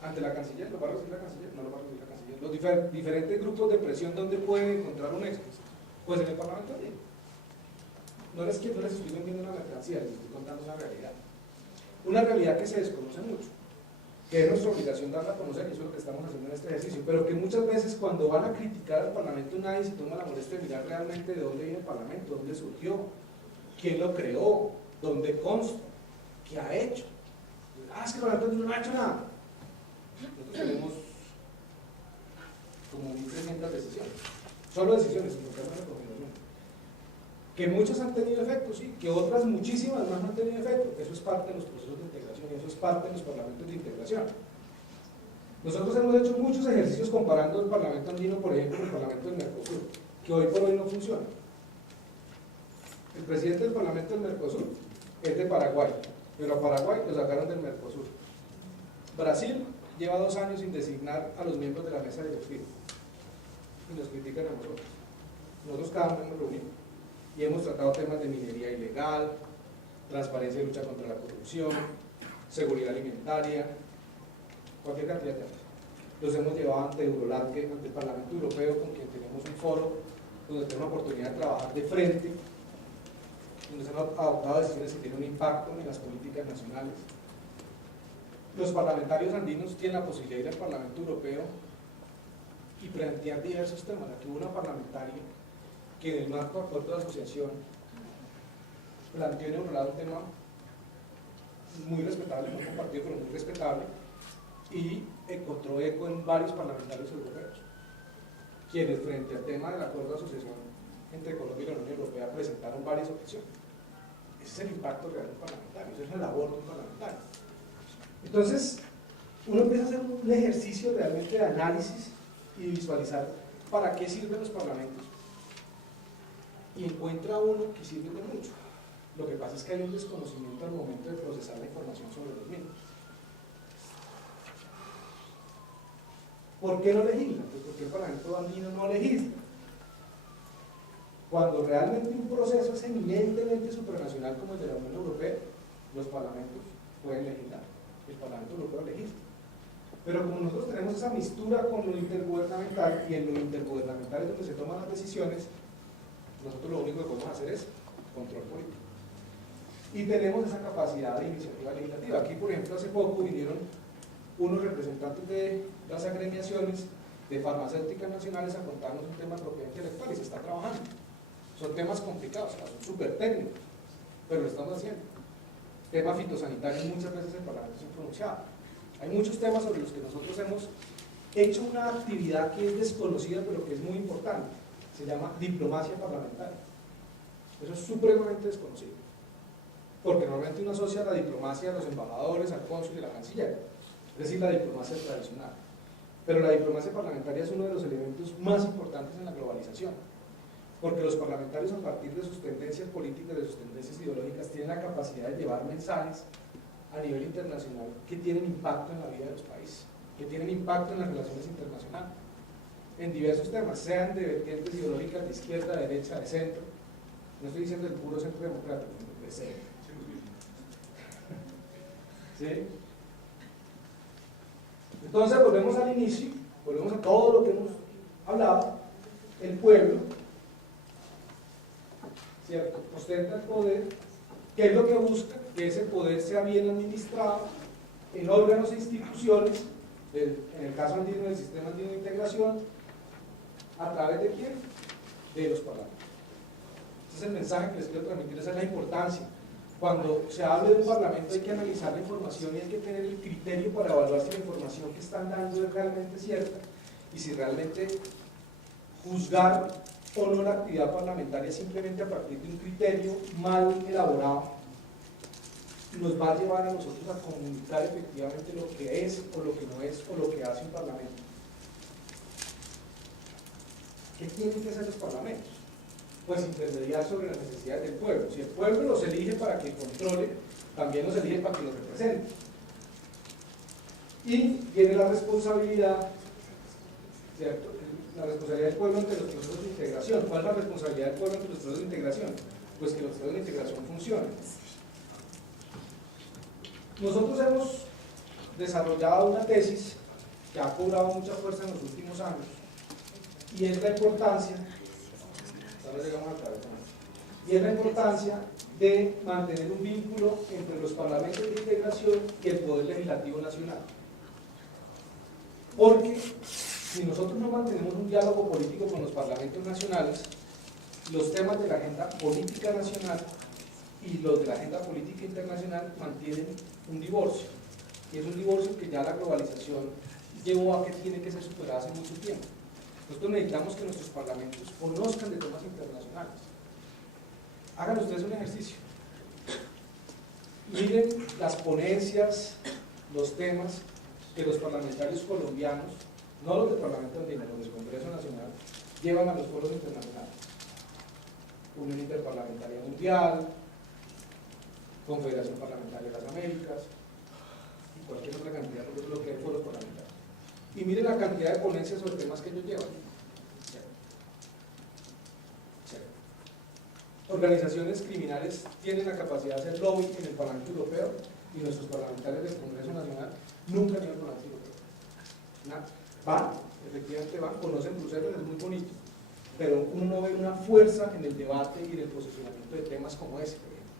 ante la canciller. ¿Lo va a recibir la canciller? No lo va a recibir la canciller. Los diferentes grupos de presión, ¿dónde pueden encontrar un éxito? Pues en el Parlamento andino. No les estoy vendiendo una mercancía, les estoy contando una realidad que se desconoce mucho, que es nuestra obligación darla a conocer, y eso es lo que estamos haciendo en este ejercicio, pero que muchas veces cuando van a criticar al Parlamento nadie se toma la molestia de mirar realmente de dónde viene el Parlamento, dónde surgió, quién lo creó, dónde consta, qué ha hecho. Es que el Parlamento no ha hecho nada. Nosotros tenemos como 1.300 decisiones, solo decisiones, sin contar las recomendaciones, que muchas han tenido efecto, sí, que otras muchísimas más no han tenido efecto. Eso es parte de los procesos de integración y eso es parte de los parlamentos de integración. Nosotros hemos hecho muchos ejercicios comparando el Parlamento andino, por ejemplo, con el Parlamento del Mercosur, que hoy por hoy no funciona. El presidente del Parlamento del Mercosur es de Paraguay, pero a Paraguay lo sacaron del Mercosur. Brasil lleva 2 años sin designar a los miembros de la mesa directiva y nos critican a nosotros. Nosotros cada uno hemos reunido y hemos tratado temas de minería ilegal, transparencia y lucha contra la corrupción, seguridad alimentaria, cualquier cantidad de temas. Los hemos llevado ante Eurolat, ante el Parlamento Europeo, con quien tenemos un foro donde tenemos la oportunidad de trabajar de frente, donde se han adoptado decisiones que tienen un impacto en las políticas nacionales. Los parlamentarios andinos tienen la posibilidad de ir al Parlamento Europeo y plantear diversos temas. Aquí hubo una parlamentaria que en el marco del acuerdo de asociación planteó en Eurolat un tema muy respetable, no compartido, pero muy respetable, y encontró eco en varios parlamentarios europeos, quienes frente al tema del acuerdo de asociación entre Colombia y la Unión Europea presentaron varias objeciones. Ese es el impacto real de un parlamentario, esa es la labor de un parlamentario. Entonces, uno empieza a hacer un ejercicio realmente de análisis y visualizar para qué sirven los parlamentos, y encuentra uno que sirve de mucho. Lo que pasa es que hay un desconocimiento al momento de procesar la información sobre los mismos. ¿Por qué no legislan? Pues porque el Parlamento andino no legisla. Cuando realmente un proceso es eminentemente supranacional como el de la Unión Europea, los parlamentos pueden legislar. El Parlamento Europeo legisla. Pero como nosotros tenemos esa mistura con lo intergubernamental, y en lo intergubernamental es donde se toman las decisiones, nosotros lo único que podemos hacer es control político. Y tenemos esa capacidad de iniciativa legislativa. Aquí, por ejemplo, hace poco vinieron unos representantes de las agremiaciones de farmacéuticas nacionales a contarnos un tema de propiedad intelectual y se está trabajando. Son temas complicados, son súper técnicos, pero lo estamos haciendo. Temas fitosanitarios muchas veces el Parlamento se ha pronunciado. Hay muchos temas sobre los que nosotros hemos hecho una actividad que es desconocida pero que es muy importante. Se llama diplomacia parlamentaria. Eso es supremamente desconocido. Porque normalmente uno asocia la diplomacia a los embajadores, al cónsul y a la canciller, es decir, la diplomacia tradicional. Pero la diplomacia parlamentaria es uno de los elementos más importantes en la globalización, porque los parlamentarios, a partir de sus tendencias políticas, de sus tendencias ideológicas, tienen la capacidad de llevar mensajes a nivel internacional que tienen impacto en la vida de los países, que tienen impacto en las relaciones internacionales, en diversos temas, sean de vertientes ideológicas de izquierda, de derecha, de centro. No estoy diciendo el puro centro democrático, de centro. ¿Sí? Entonces volvemos al inicio, volvemos a todo lo que hemos hablado. El pueblo, ¿cierto?, ostenta el poder. ¿Qué es lo que busca? Que ese poder sea bien administrado en órganos e instituciones, en el caso andino del sistema andino de integración, ¿a través de quién? De los parlamentos. Ese es el mensaje que les quiero transmitir, esa es la importancia. Cuando se habla de un parlamento hay que analizar la información y hay que tener el criterio para evaluar si la información que están dando es realmente cierta y si realmente juzgar o no la actividad parlamentaria simplemente a partir de un criterio mal elaborado nos va a llevar a nosotros a comunicar efectivamente lo que es o lo que no es o lo que hace un parlamento. ¿Qué tienen que hacer los parlamentos? Pues intermediar sobre las necesidades del pueblo. Si el pueblo los elige para que controle, también los elige para que los represente. Y tiene la responsabilidad, ¿cierto?, la responsabilidad del pueblo ante los procesos de integración. ¿Cuál es la responsabilidad del pueblo ante los procesos de integración? Pues que los procesos de integración funcionen. Nosotros hemos desarrollado una tesis que ha cobrado mucha fuerza en los últimos años y es la importancia de mantener un vínculo entre los parlamentos de integración y el Poder Legislativo Nacional. Porque si nosotros no mantenemos un diálogo político con los parlamentos nacionales, los temas de la agenda política nacional y los de la agenda política internacional mantienen un divorcio. Y es un divorcio que ya la globalización llevó a que tiene que ser superado hace mucho tiempo. Nosotros necesitamos que nuestros parlamentos conozcan de temas internacionales. Hagan ustedes un ejercicio. Miren las ponencias, los temas que los parlamentarios colombianos, no los del Parlamento andino, los del Congreso Nacional, llevan a los foros internacionales. Unión Interparlamentaria Mundial, Confederación Parlamentaria de las Américas y cualquier otra cantidad de lo que hay foros parlamentarios. Y miren la cantidad de ponencias sobre temas que ellos llevan. Organizaciones criminales tienen la capacidad de hacer lobby en el Parlamento Europeo y nuestros parlamentarios del Congreso Nacional nunca han ido al Parlamento Europeo. Nada. Van, efectivamente van, conocen Bruselas, es muy bonito, pero uno no ve una fuerza en el debate y en el posicionamiento de temas como ese, por ejemplo.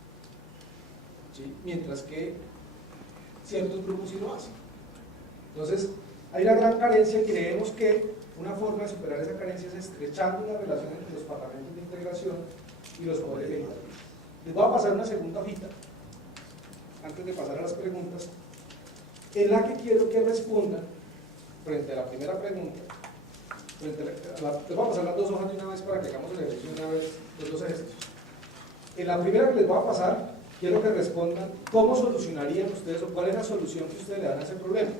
¿Sí? Mientras que ciertos grupos sí lo hacen. Entonces, hay una gran carencia y creemos que una forma de superar esa carencia es estrechando la relación entre los parlamentos de integración y los poderes legislativos. Les voy a pasar una segunda hojita, antes de pasar a las preguntas, en la que quiero que respondan frente a la primera pregunta. Les voy a pasar las dos hojas de una vez para que hagamos el ejercicio de una vez, los dos ejercicios. En la primera que les voy a pasar, quiero que respondan cómo solucionarían ustedes o cuál es la solución que ustedes le dan a ese problema.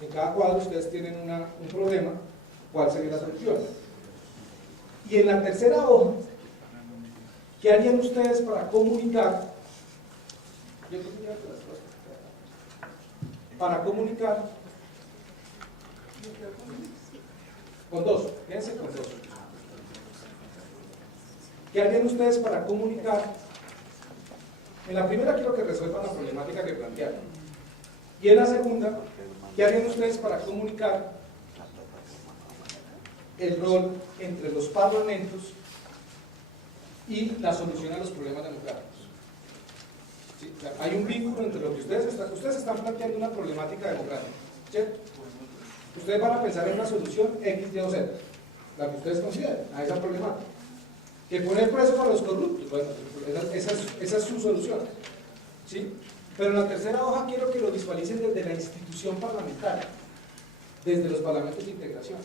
En cada cuadro ustedes tienen un problema, ¿cuál sería la solución? Y en la tercera hoja, ¿qué harían ustedes para comunicar? Para comunicar con dos, fíjense con dos. ¿Qué harían ustedes para comunicar? En la primera quiero que resuelvan la problemática que plantearon. Y en la segunda, ¿qué harían ustedes para comunicar el rol entre los parlamentos y la solución a los problemas democráticos? ¿Sí? O sea, hay un vínculo entre lo que ustedes están planteando una problemática democrática, ¿cierto? Ustedes van a pensar en una solución X, Y o Z, la que ustedes consideren a esa problemática. Que poner presos a los corruptos, bueno, esa es su solución, ¿sí? Pero en la tercera hoja quiero que lo visualicen desde la institución parlamentaria, desde los parlamentos de integración.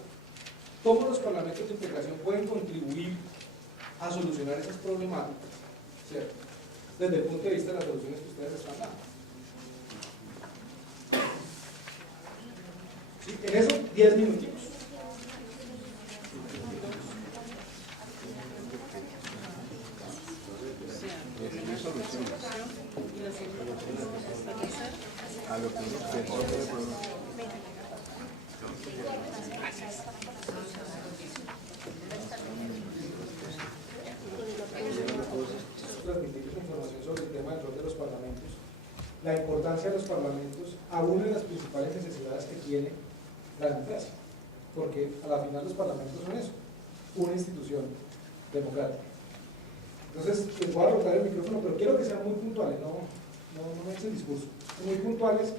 ¿Cómo los parlamentos de integración pueden contribuir a solucionar esas problemáticas? ¿Cierto? Desde el punto de vista de las soluciones que ustedes están dando. ¿Sí? En eso, 10 minutitos. A lo que uno pensó que el problema. Transmitir información sobre el tema del rol de los parlamentos, la importancia de los parlamentos, aún en las principales necesidades que tiene la democracia, porque a la final los parlamentos son eso, una institución democrática. Entonces, les voy a rotar el micrófono, pero quiero que sean muy puntuales, no me echen discurso, muy puntuales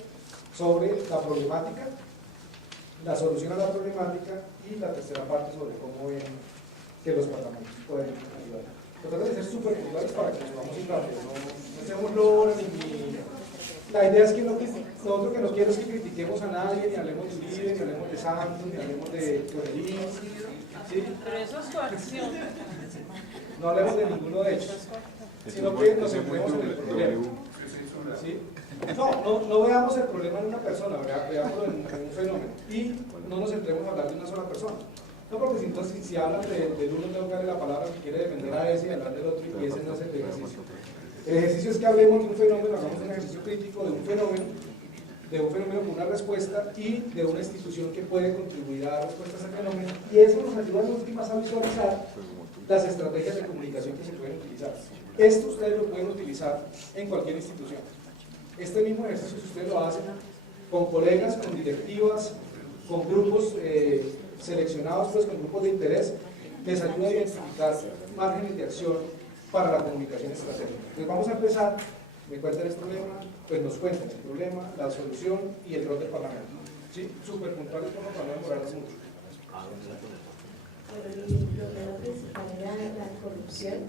sobre la problemática, la solución a la problemática y la tercera parte sobre cómo ven que los parlamentos pueden ayudar. Tratar de ser súper puntuales para que nos vamos ir rápido, no hacemos loras ni... La idea es que nosotros que no quiero es que critiquemos a nadie, ni hablemos de Uribe, ni hablemos de Santos, ni hablemos de Corelín, ¿sí? Pero eso es coacción. No hablemos de ninguno de ellos, sino que nos centremos en el problema. ¿Sí? No veamos el problema en una persona, veámoslo en un fenómeno y no nos centremos en hablar de una sola persona. No, porque entonces si hablan del uno tengo que darle la palabra que quiere defender a ese y hablar del otro, y ese no es el ejercicio. El ejercicio es que hablemos de un fenómeno, hagamos un ejercicio crítico de un fenómeno con una respuesta y de una institución que puede contribuir a dar respuestas al fenómeno, y eso nos ayuda en últimas a visualizar las estrategias de comunicación que se pueden utilizar. Esto ustedes lo pueden utilizar en cualquier institución. Este mismo ejercicio, si ustedes lo hacen con colegas, con directivas, con grupos seleccionados, pues con grupos de interés, les ayuda a identificar márgenes de acción para la comunicación estratégica. Entonces vamos a empezar, me cuentan el problema, pues nos cuentan el problema, la solución y el rol del Parlamento. ¿Sí? Súper puntuales para no demorarnos mucho. Bueno, mi problema principal era la corrupción.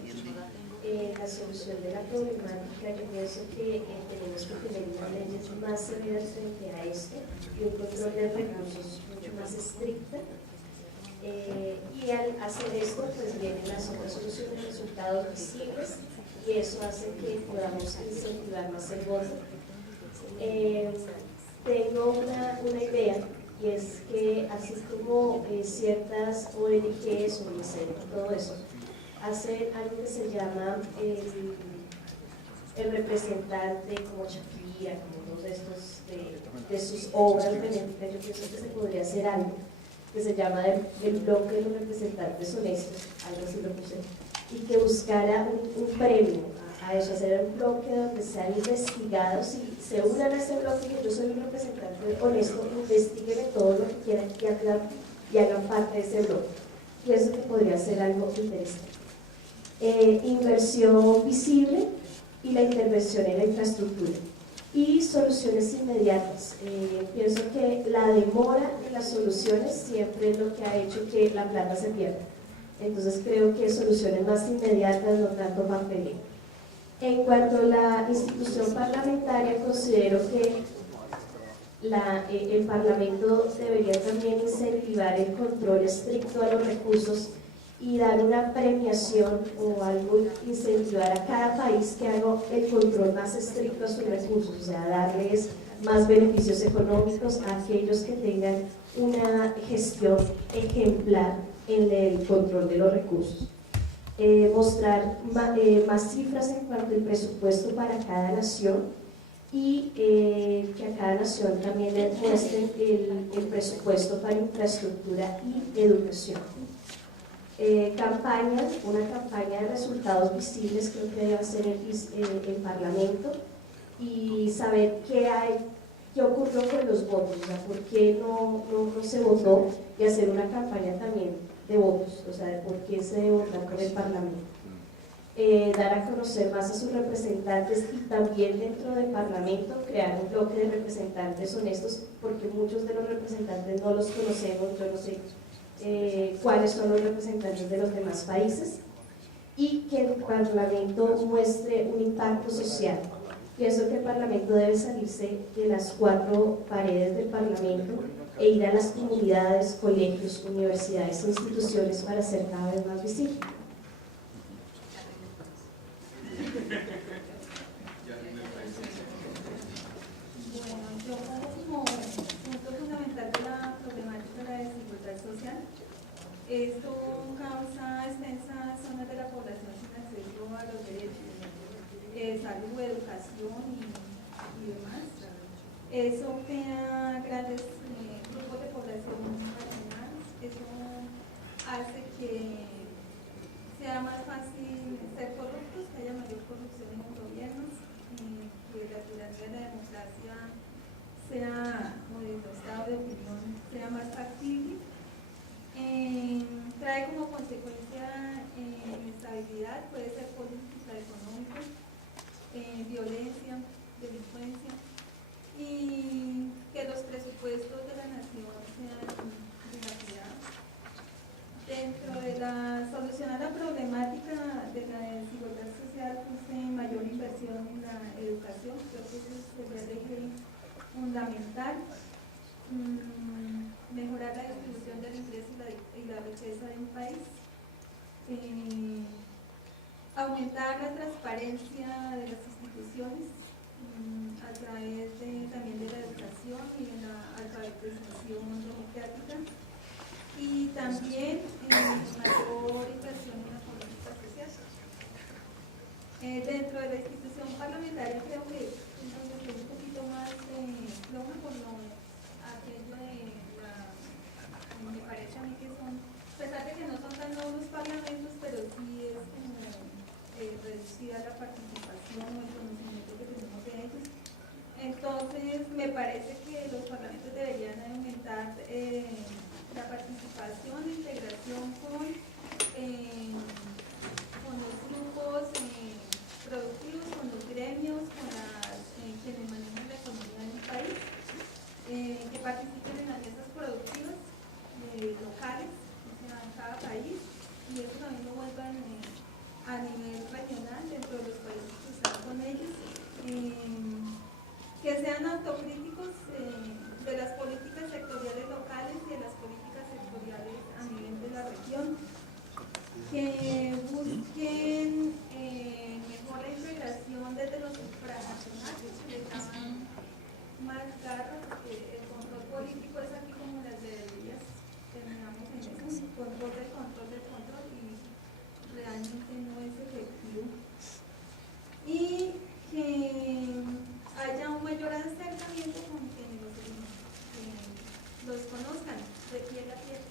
La solución de la problemática, yo pienso que tenemos que tener unas leyes más severas frente a esto y un control de recursos mucho más estricta. Y al hacer esto, pues vienen las otras soluciones, resultados visibles, y eso hace que podamos incentivar más el voto. Tengo una idea, y es que así como ciertas ONGs, UNICEF, todo eso, hacer algo que se llama el representante, como Shakira, como todos estos de sus obras benéficas. Yo pienso que se podría hacer algo que se llama el bloque de los representantes honestos, algo así lo puse, y que buscara un premio a eso, hacer un bloque donde sean investigados y se unan a ese bloque, que yo soy un representante honesto, investiguen todo lo que quieran y hagan parte de ese bloque. Pienso que podría ser algo interesante. Inversión visible y la intervención en la infraestructura y soluciones inmediatas. Pienso que la demora de las soluciones siempre es lo que ha hecho que la plata se pierda. Entonces creo que soluciones más inmediatas, no tanto papeleo. En cuanto a la institución parlamentaria, considero que el Parlamento debería también incentivar el control estricto a los recursos y dar una premiación o algo, incentivar a cada país que haga el control más estricto a sus recursos, o sea, darles más beneficios económicos a aquellos que tengan una gestión ejemplar en el control de los recursos. Mostrar más cifras en cuanto al presupuesto para cada nación y que a cada nación también le muestren el presupuesto para infraestructura y educación. Una campaña de resultados visibles, creo que debe hacer el Parlamento, y saber qué ocurrió con los votos, o sea, por qué no se votó, y hacer una campaña también de votos, o sea, de por qué se debe votar por el Parlamento. Dar a conocer más a sus representantes y también dentro del Parlamento crear un bloque de representantes honestos, porque muchos de los representantes no los conocemos, yo no sé cuáles son los representantes de los demás países, y que el Parlamento muestre un impacto social, Pienso que el Parlamento debe salirse de las 4 paredes del Parlamento e ir a las comunidades, colegios, universidades e instituciones para ser cada vez más visible. Bueno, yo como punto fundamental de la problemática de la desigualdad social, esto causa extensas zonas de la población sin acceso a los derechos, salud, educación y demás. Eso crea grandes grupos de población marginados, eso hace que sea más fácil ser corruptos, que haya mayor corrupción en los gobiernos, que la tiranía de la democracia sea, o el estado de opinión sea más factible. Trae como consecuencia inestabilidad, puede ser política, económica, violencia, delincuencia, y que los presupuestos de la nación sean dilapidados. Dentro de solucionar la problemática de la desigualdad social, mayor inversión en la educación, creo que eso sería el eje fundamental. Mejorar la distribución del ingreso y la riqueza de un país. Aumentar la transparencia de las instituciones a través también de la educación y de la alfabetización democrática, y también mayor inversión en la política social. Dentro de la institución parlamentaria creo que es un poquito más floja por aquello me parece a mí que son, a pesar de que no son tan nuevos los parlamentos, pero sí es como reducida la participación o el conocimiento que tenemos de ellos. Entonces me parece que los parlamentos deberían aumentar la participación, la integración con los grupos productivos, con los gremios, con quienes manejan la economía del país, que participen en las mesas productivas locales, o sea, en cada país, y eso también lo vuelvan a nivel regional dentro de los países que están con ellos, que sean autocríticos de las políticas sectoriales locales y de las políticas sectoriales a nivel de la región, que busquen mejor la integración desde los supranacionales, que le llaman más garra, porque el control político es aquí como las veedurías, terminamos en eso, control del control del control, y realmente no es efectivo. Y que haya un mayor acercamiento con quienes los conozcan de piel a piel.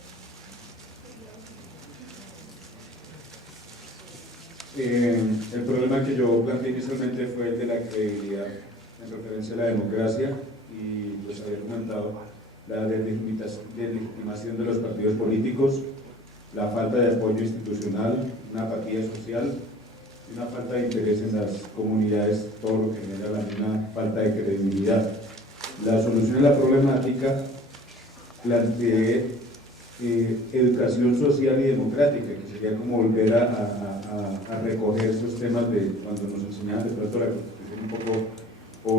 El problema que yo planteé inicialmente fue el de la credibilidad en referencia a la democracia, y pues había comentado la deslegitimación de los partidos políticos, la falta de apoyo institucional, una apatía social, una falta de interés en las comunidades, todo lo que genera la misma falta de credibilidad. La solución a la problemática planteé educación social y democrática, que sería como volver a recoger esos temas de cuando nos enseñaban de pronto la Constitución un poco, o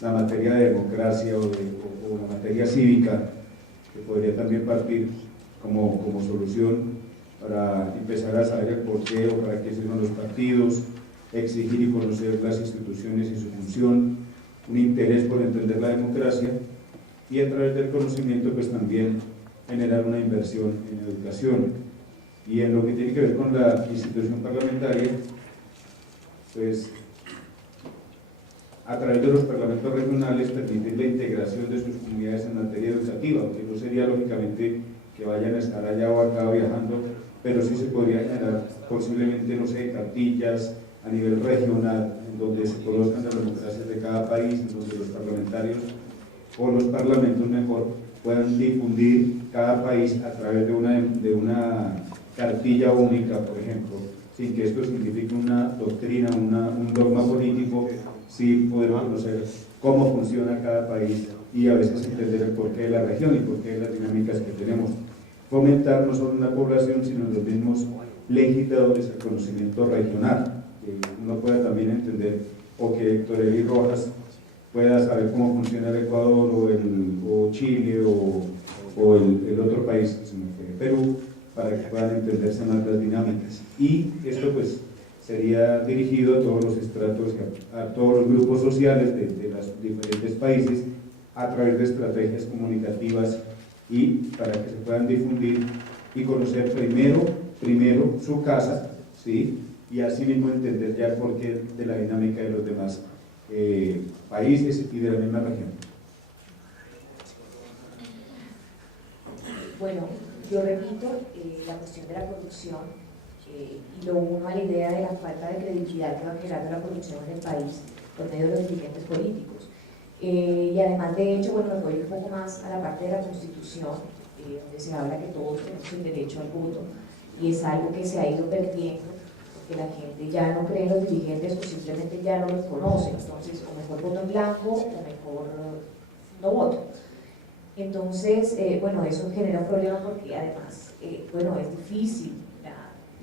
la materia de democracia o la materia cívica, que podría también partir como solución para empezar a saber el porqué o para qué sirven los partidos, exigir y conocer las instituciones y su función, un interés por entender la democracia, y a través del conocimiento pues también generar una inversión en educación. Y en lo que tiene que ver con la institución parlamentaria, pues a través de los parlamentos regionales permitir la integración de sus comunidades en materia educativa, porque no sería lógicamente que vayan a estar allá o acá viajando, pero sí se podría generar posiblemente, no sé, cartillas a nivel regional, en donde se conozcan las democracias de cada país, en donde los parlamentarios o los parlamentos mejor puedan difundir cada país a través de una cartilla única, por ejemplo, sin que esto signifique una doctrina, un dogma político, sí podemos conocer cómo funciona cada país y a veces entender el porqué de la región y porqué de las dinámicas que tenemos. Fomentar no solo en la población, sino en los mismos legisladores el conocimiento regional, uno pueda también entender, o que Héctor Eli Rojas pueda saber cómo funciona el Ecuador o Chile o el otro país, Perú, para que puedan entenderse más las dinámicas. Y esto pues sería dirigido a todos los estratos, a todos los grupos sociales de los diferentes países a través de estrategias comunicativas y para que se puedan difundir y conocer primero su casa, ¿sí? Y así mismo entender ya el porqué de la dinámica de los demás países y de la misma región. Bueno, yo repito la cuestión de la corrupción y lo uno a la idea de la falta de credibilidad que va generando la corrupción en el país por medio de los dirigentes políticos. Y además de hecho, bueno, me voy un poco más a la parte de la Constitución, donde se habla que todos tenemos el derecho al voto, y es algo que se ha ido perdiendo, porque la gente ya no cree en los dirigentes o simplemente ya no los conoce, entonces o mejor voto en blanco o mejor no voto. Entonces, bueno, eso genera un problema porque además, bueno, es difícil,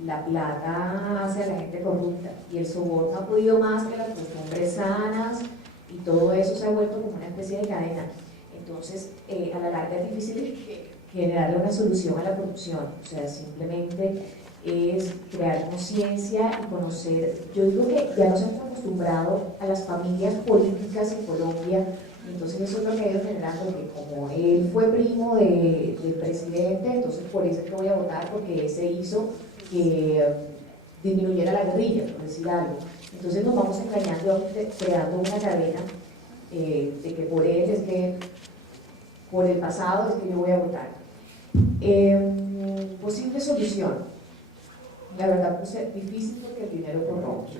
la plata hace a la gente corrupta y el soborno ha podido más que las costumbres sanas y todo eso se ha vuelto como una especie de cadena. Entonces, a la larga es difícil generarle una solución a la corrupción, o sea, simplemente es crear conciencia y conocer. Yo digo que ya nos hemos acostumbrado a las familias políticas en Colombia, entonces eso es lo que ha ido generando, que como él fue primo del presidente, entonces por eso es que voy a votar, porque ese hizo que disminuyera la guerrilla, por decir algo. Entonces nos vamos engañando, creando una cadena de que por él es que, por el pasado es que yo voy a votar. Posible solución. La verdad, pues es difícil porque el dinero corrompe.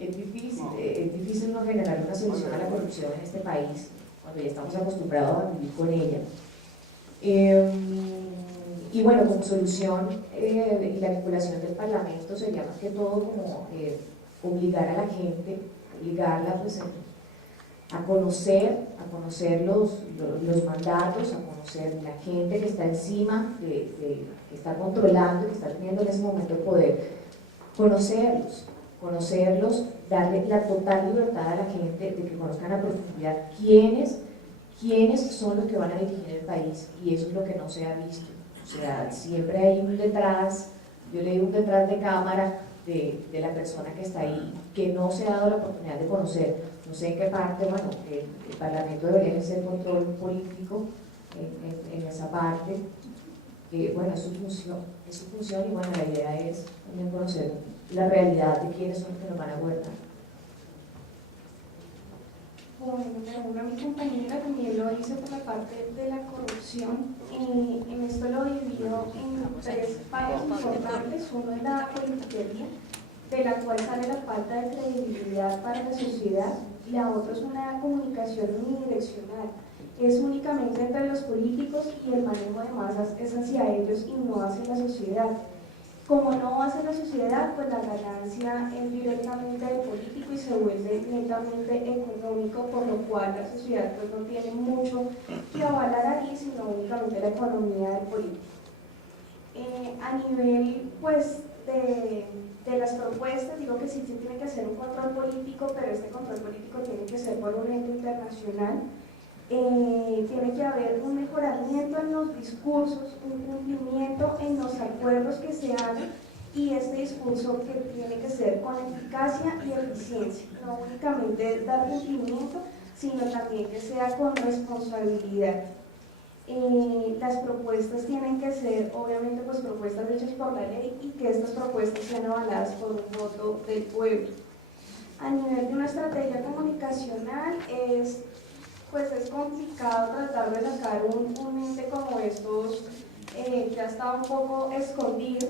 Es difícil no generar una solución a la corrupción en este país, cuando ya estamos acostumbrados a vivir con ella. Y bueno, como solución, y la vinculación del Parlamento sería más que todo como obligar a la gente, obligarla pues a conocer los mandatos, a conocer la gente que está encima, que está controlando, que está teniendo en ese momento el poder, conocerlos, darle la total libertad a la gente de que conozcan a profundidad quiénes son los que van a dirigir el país, y eso es lo que no se ha visto. O sea, siempre hay un detrás, yo le digo un detrás de cámara de la persona que está ahí, que no se ha dado la oportunidad de conocer. No sé en qué parte, bueno, el Parlamento debería ejercer control político en esa parte, que bueno, es su función, y bueno, la idea es también conocer la realidad de quiénes son los que nos van a gobernar. Bueno, mi compañera también lo hizo por la parte de la corrupción, y en esto lo dividió en tres pasos importantes. Uno es la politiquería, de la cual sale la falta de credibilidad para la sociedad, y la otra es una comunicación unidireccional, es únicamente entre los políticos y el manejo de masas es hacia ellos y no hacia la sociedad. Como no hace la sociedad, pues la ganancia es directamente del político y se vuelve netamente económico, por lo cual la sociedad pues no tiene mucho que avalar ahí, sino únicamente la economía del político. A nivel pues de las propuestas, digo que sí se tiene que hacer un control político, pero este control político tiene que ser por un ente internacional. Tiene que haber un mejoramiento en los discursos, un cumplimiento en los acuerdos que se hagan, y este discurso que tiene que ser con eficacia y eficiencia, no únicamente dar cumplimiento, sino también que sea con responsabilidad. Las propuestas tienen que ser, obviamente, pues propuestas hechas por la ley, y que estas propuestas sean avaladas por un voto del pueblo. A nivel de una estrategia comunicacional, pues es complicado tratar de sacar un ente como estos que ha estado un poco escondido.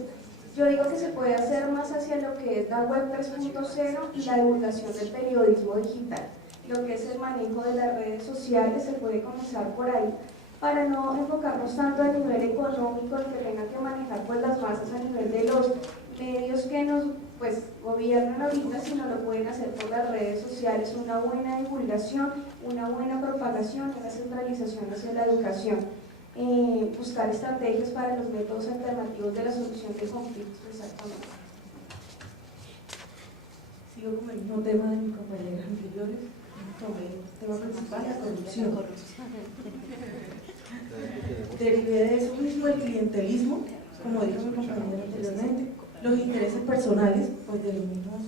Yo digo que se puede hacer más hacia lo que es la web 3.0 y la divulgación del periodismo digital. Lo que es el manejo de las redes sociales se puede comenzar por ahí, para no enfocarnos tanto a nivel económico, en que tengan que manejar pues las masas a nivel de los medios que nos pues gobiernan ahorita, sino lo pueden hacer por las redes sociales, una buena divulgación, una buena propagación, una centralización hacia la educación, buscar estrategias para los métodos alternativos de la solución de conflictos. Exactamente. sigo con el mismo tema de mis compañeras anteriores, tomé el tema principal, la corrupción. Derivé de eso mismo el clientelismo, como dijo mi compañero anteriormente, los intereses personales pues, de los mismos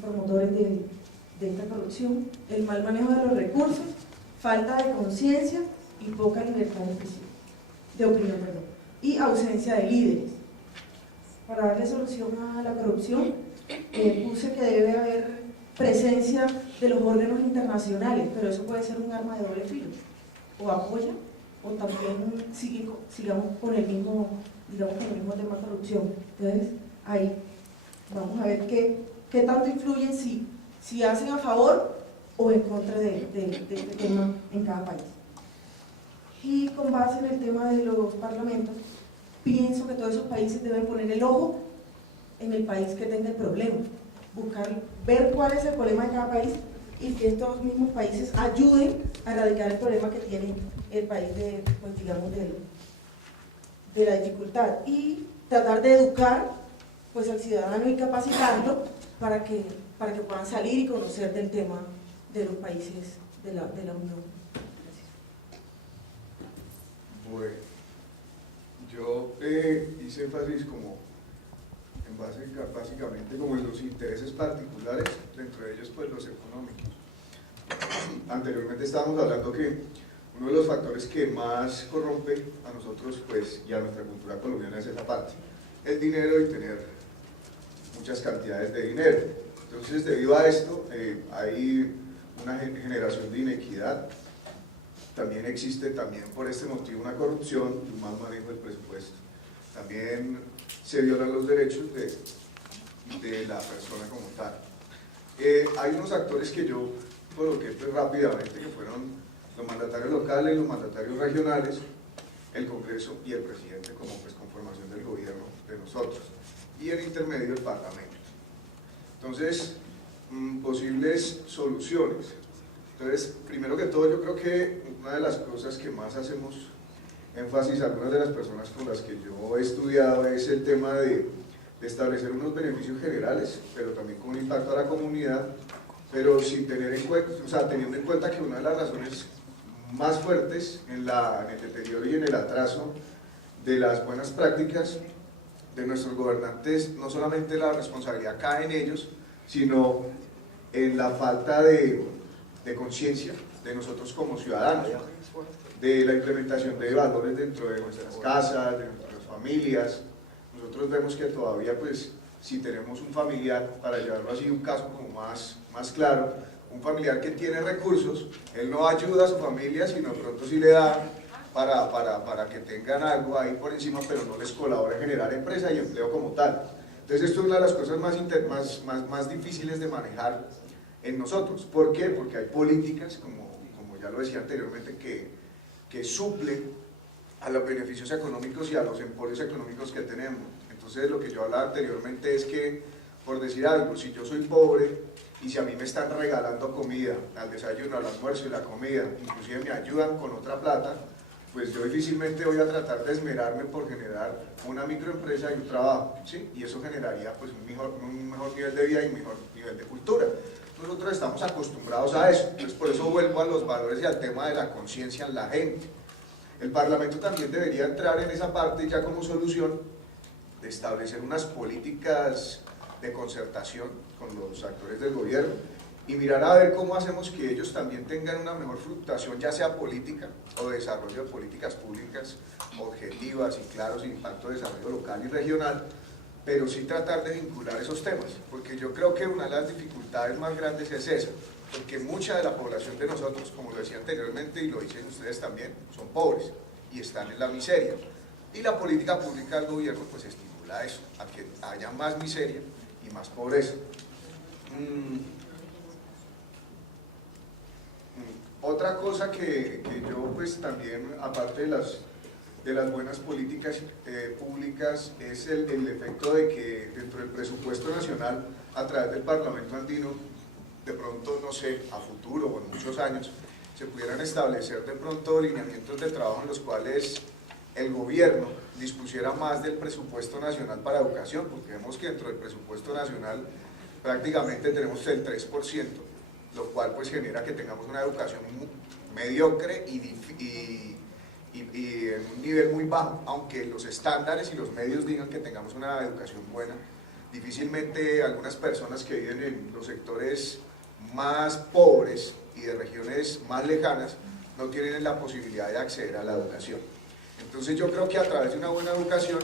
promotores de esta corrupción, el mal manejo de los recursos, falta de conciencia y poca libertad de opinión, y ausencia de líderes. Para darle solución a la corrupción, puse que debe haber presencia de los órganos internacionales, pero eso puede ser un arma de doble filo, o apoya o también sigamos con el mismo, digamos, con el mismo tema de corrupción. Entonces, ahí vamos a ver qué tanto influyen, si hacen a favor o en contra de este tema en cada país. Y con base en el tema de los parlamentos, pienso que todos esos países deben poner el ojo en el país que tenga el problema, ver cuál es el problema de cada país y que estos mismos países ayuden a erradicar el problema que tiene el país pues, digamos, de la dificultad, y tratar de educar pues, al ciudadano y capacitarlo para que puedan salir y conocer del tema de los países de la Unión. Bueno, yo hice énfasis básicamente como en los intereses particulares, dentro de ellos pues los económicos. Anteriormente estábamos hablando que uno de los factores que más corrompe a nosotros pues, y a nuestra cultura colombiana es esa parte, el dinero y tener muchas cantidades de dinero. Entonces, debido a esto, hay una generación de inequidad. También existe por este motivo una corrupción y un mal manejo del presupuesto. También se violan los derechos de la persona como tal. Hay unos actores que yo coloqué pues, rápidamente, que fueron los mandatarios locales, los mandatarios regionales, el Congreso y el presidente como pues, conformación del gobierno de nosotros, y el intermedio el Parlamento. Entonces, posibles soluciones. Entonces, primero que todo, yo creo que una de las cosas que más hacemos énfasis a algunas de las personas con las que yo he estudiado es el tema de establecer unos beneficios generales, pero también con un impacto a la comunidad, pero sin tener en cuenta, o sea, teniendo en cuenta que una de las razones más fuertes en el deterioro y en el atraso de las buenas prácticas de nuestros gobernantes, no solamente la responsabilidad cae en ellos, sino en la falta de conciencia de nosotros como ciudadanos, de la implementación de valores dentro de nuestras casas, de nuestras familias. Nosotros vemos que todavía, pues, si tenemos un familiar, para llevarlo así un caso como más claro, un familiar que tiene recursos, él no ayuda a su familia, sino pronto sí le da para que tengan algo ahí por encima, pero no les colabora en generar empresa y empleo como tal. Entonces esto es una de las cosas más difíciles de manejar en nosotros. ¿Por qué? Porque hay políticas, como ya lo decía anteriormente, que suplen a los beneficios económicos y a los emporios económicos que tenemos. Entonces lo que yo hablaba anteriormente es que, por decir algo, si yo soy pobre y si a mí me están regalando comida, al desayuno, al almuerzo y la comida, inclusive me ayudan con otra plata, pues yo difícilmente voy a tratar de esmerarme por generar una microempresa y un trabajo, ¿sí? Y eso generaría pues, un mejor nivel de vida y un mejor nivel de cultura. Nosotros estamos acostumbrados a eso, entonces por eso vuelvo a los valores y al tema de la conciencia en la gente. El Parlamento también debería entrar en esa parte ya como solución de establecer unas políticas de concertación con los actores del gobierno y mirar a ver cómo hacemos que ellos también tengan una mejor fluctuación, ya sea política o de desarrollo de políticas públicas objetivas y claros de impacto de desarrollo local y regional, pero sí tratar de vincular esos temas, porque yo creo que una de las dificultades más grandes es esa, porque mucha de la población de nosotros, como lo decía anteriormente y lo dicen ustedes también, son pobres y están en la miseria, y la política pública del gobierno pues estimula eso, a que haya más miseria y más pobreza. Otra cosa que yo pues también, aparte de las buenas políticas públicas, es el efecto de que dentro del presupuesto nacional, a través del Parlamento andino, de pronto, no sé, a futuro o en muchos años, se pudieran establecer de pronto lineamientos de trabajo en los cuales el gobierno dispusiera más del presupuesto nacional para educación, porque vemos que dentro del presupuesto nacional prácticamente tenemos el 3%, lo cual pues genera que tengamos una educación mediocre y en un nivel muy bajo, aunque los estándares y los medios digan que tengamos una educación buena. Difícilmente algunas personas que viven en los sectores más pobres y de regiones más lejanas no tienen la posibilidad de acceder a la educación. Entonces yo creo que a través de una buena educación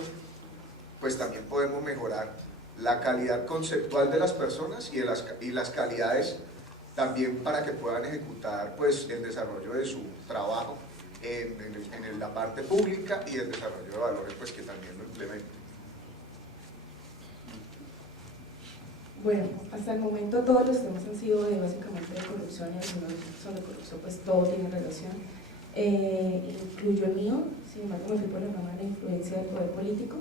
pues también podemos mejorar la calidad conceptual de las personas y las calidades también para que puedan ejecutar pues el desarrollo de su trabajo en la parte pública y el desarrollo de valores pues que también lo implementen. Bueno, hasta el momento todos los temas han sido básicamente de corrupción y algunos son de corrupción, pues todo tiene relación. Incluyo el mío, sin embargo me fui por la rama de la influencia del poder político,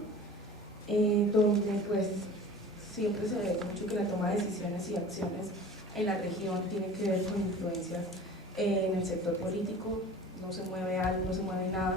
donde pues siempre se ve mucho que la toma de decisiones y acciones en la región tienen que ver con influencias en el sector político, no se mueve algo, no se mueve nada,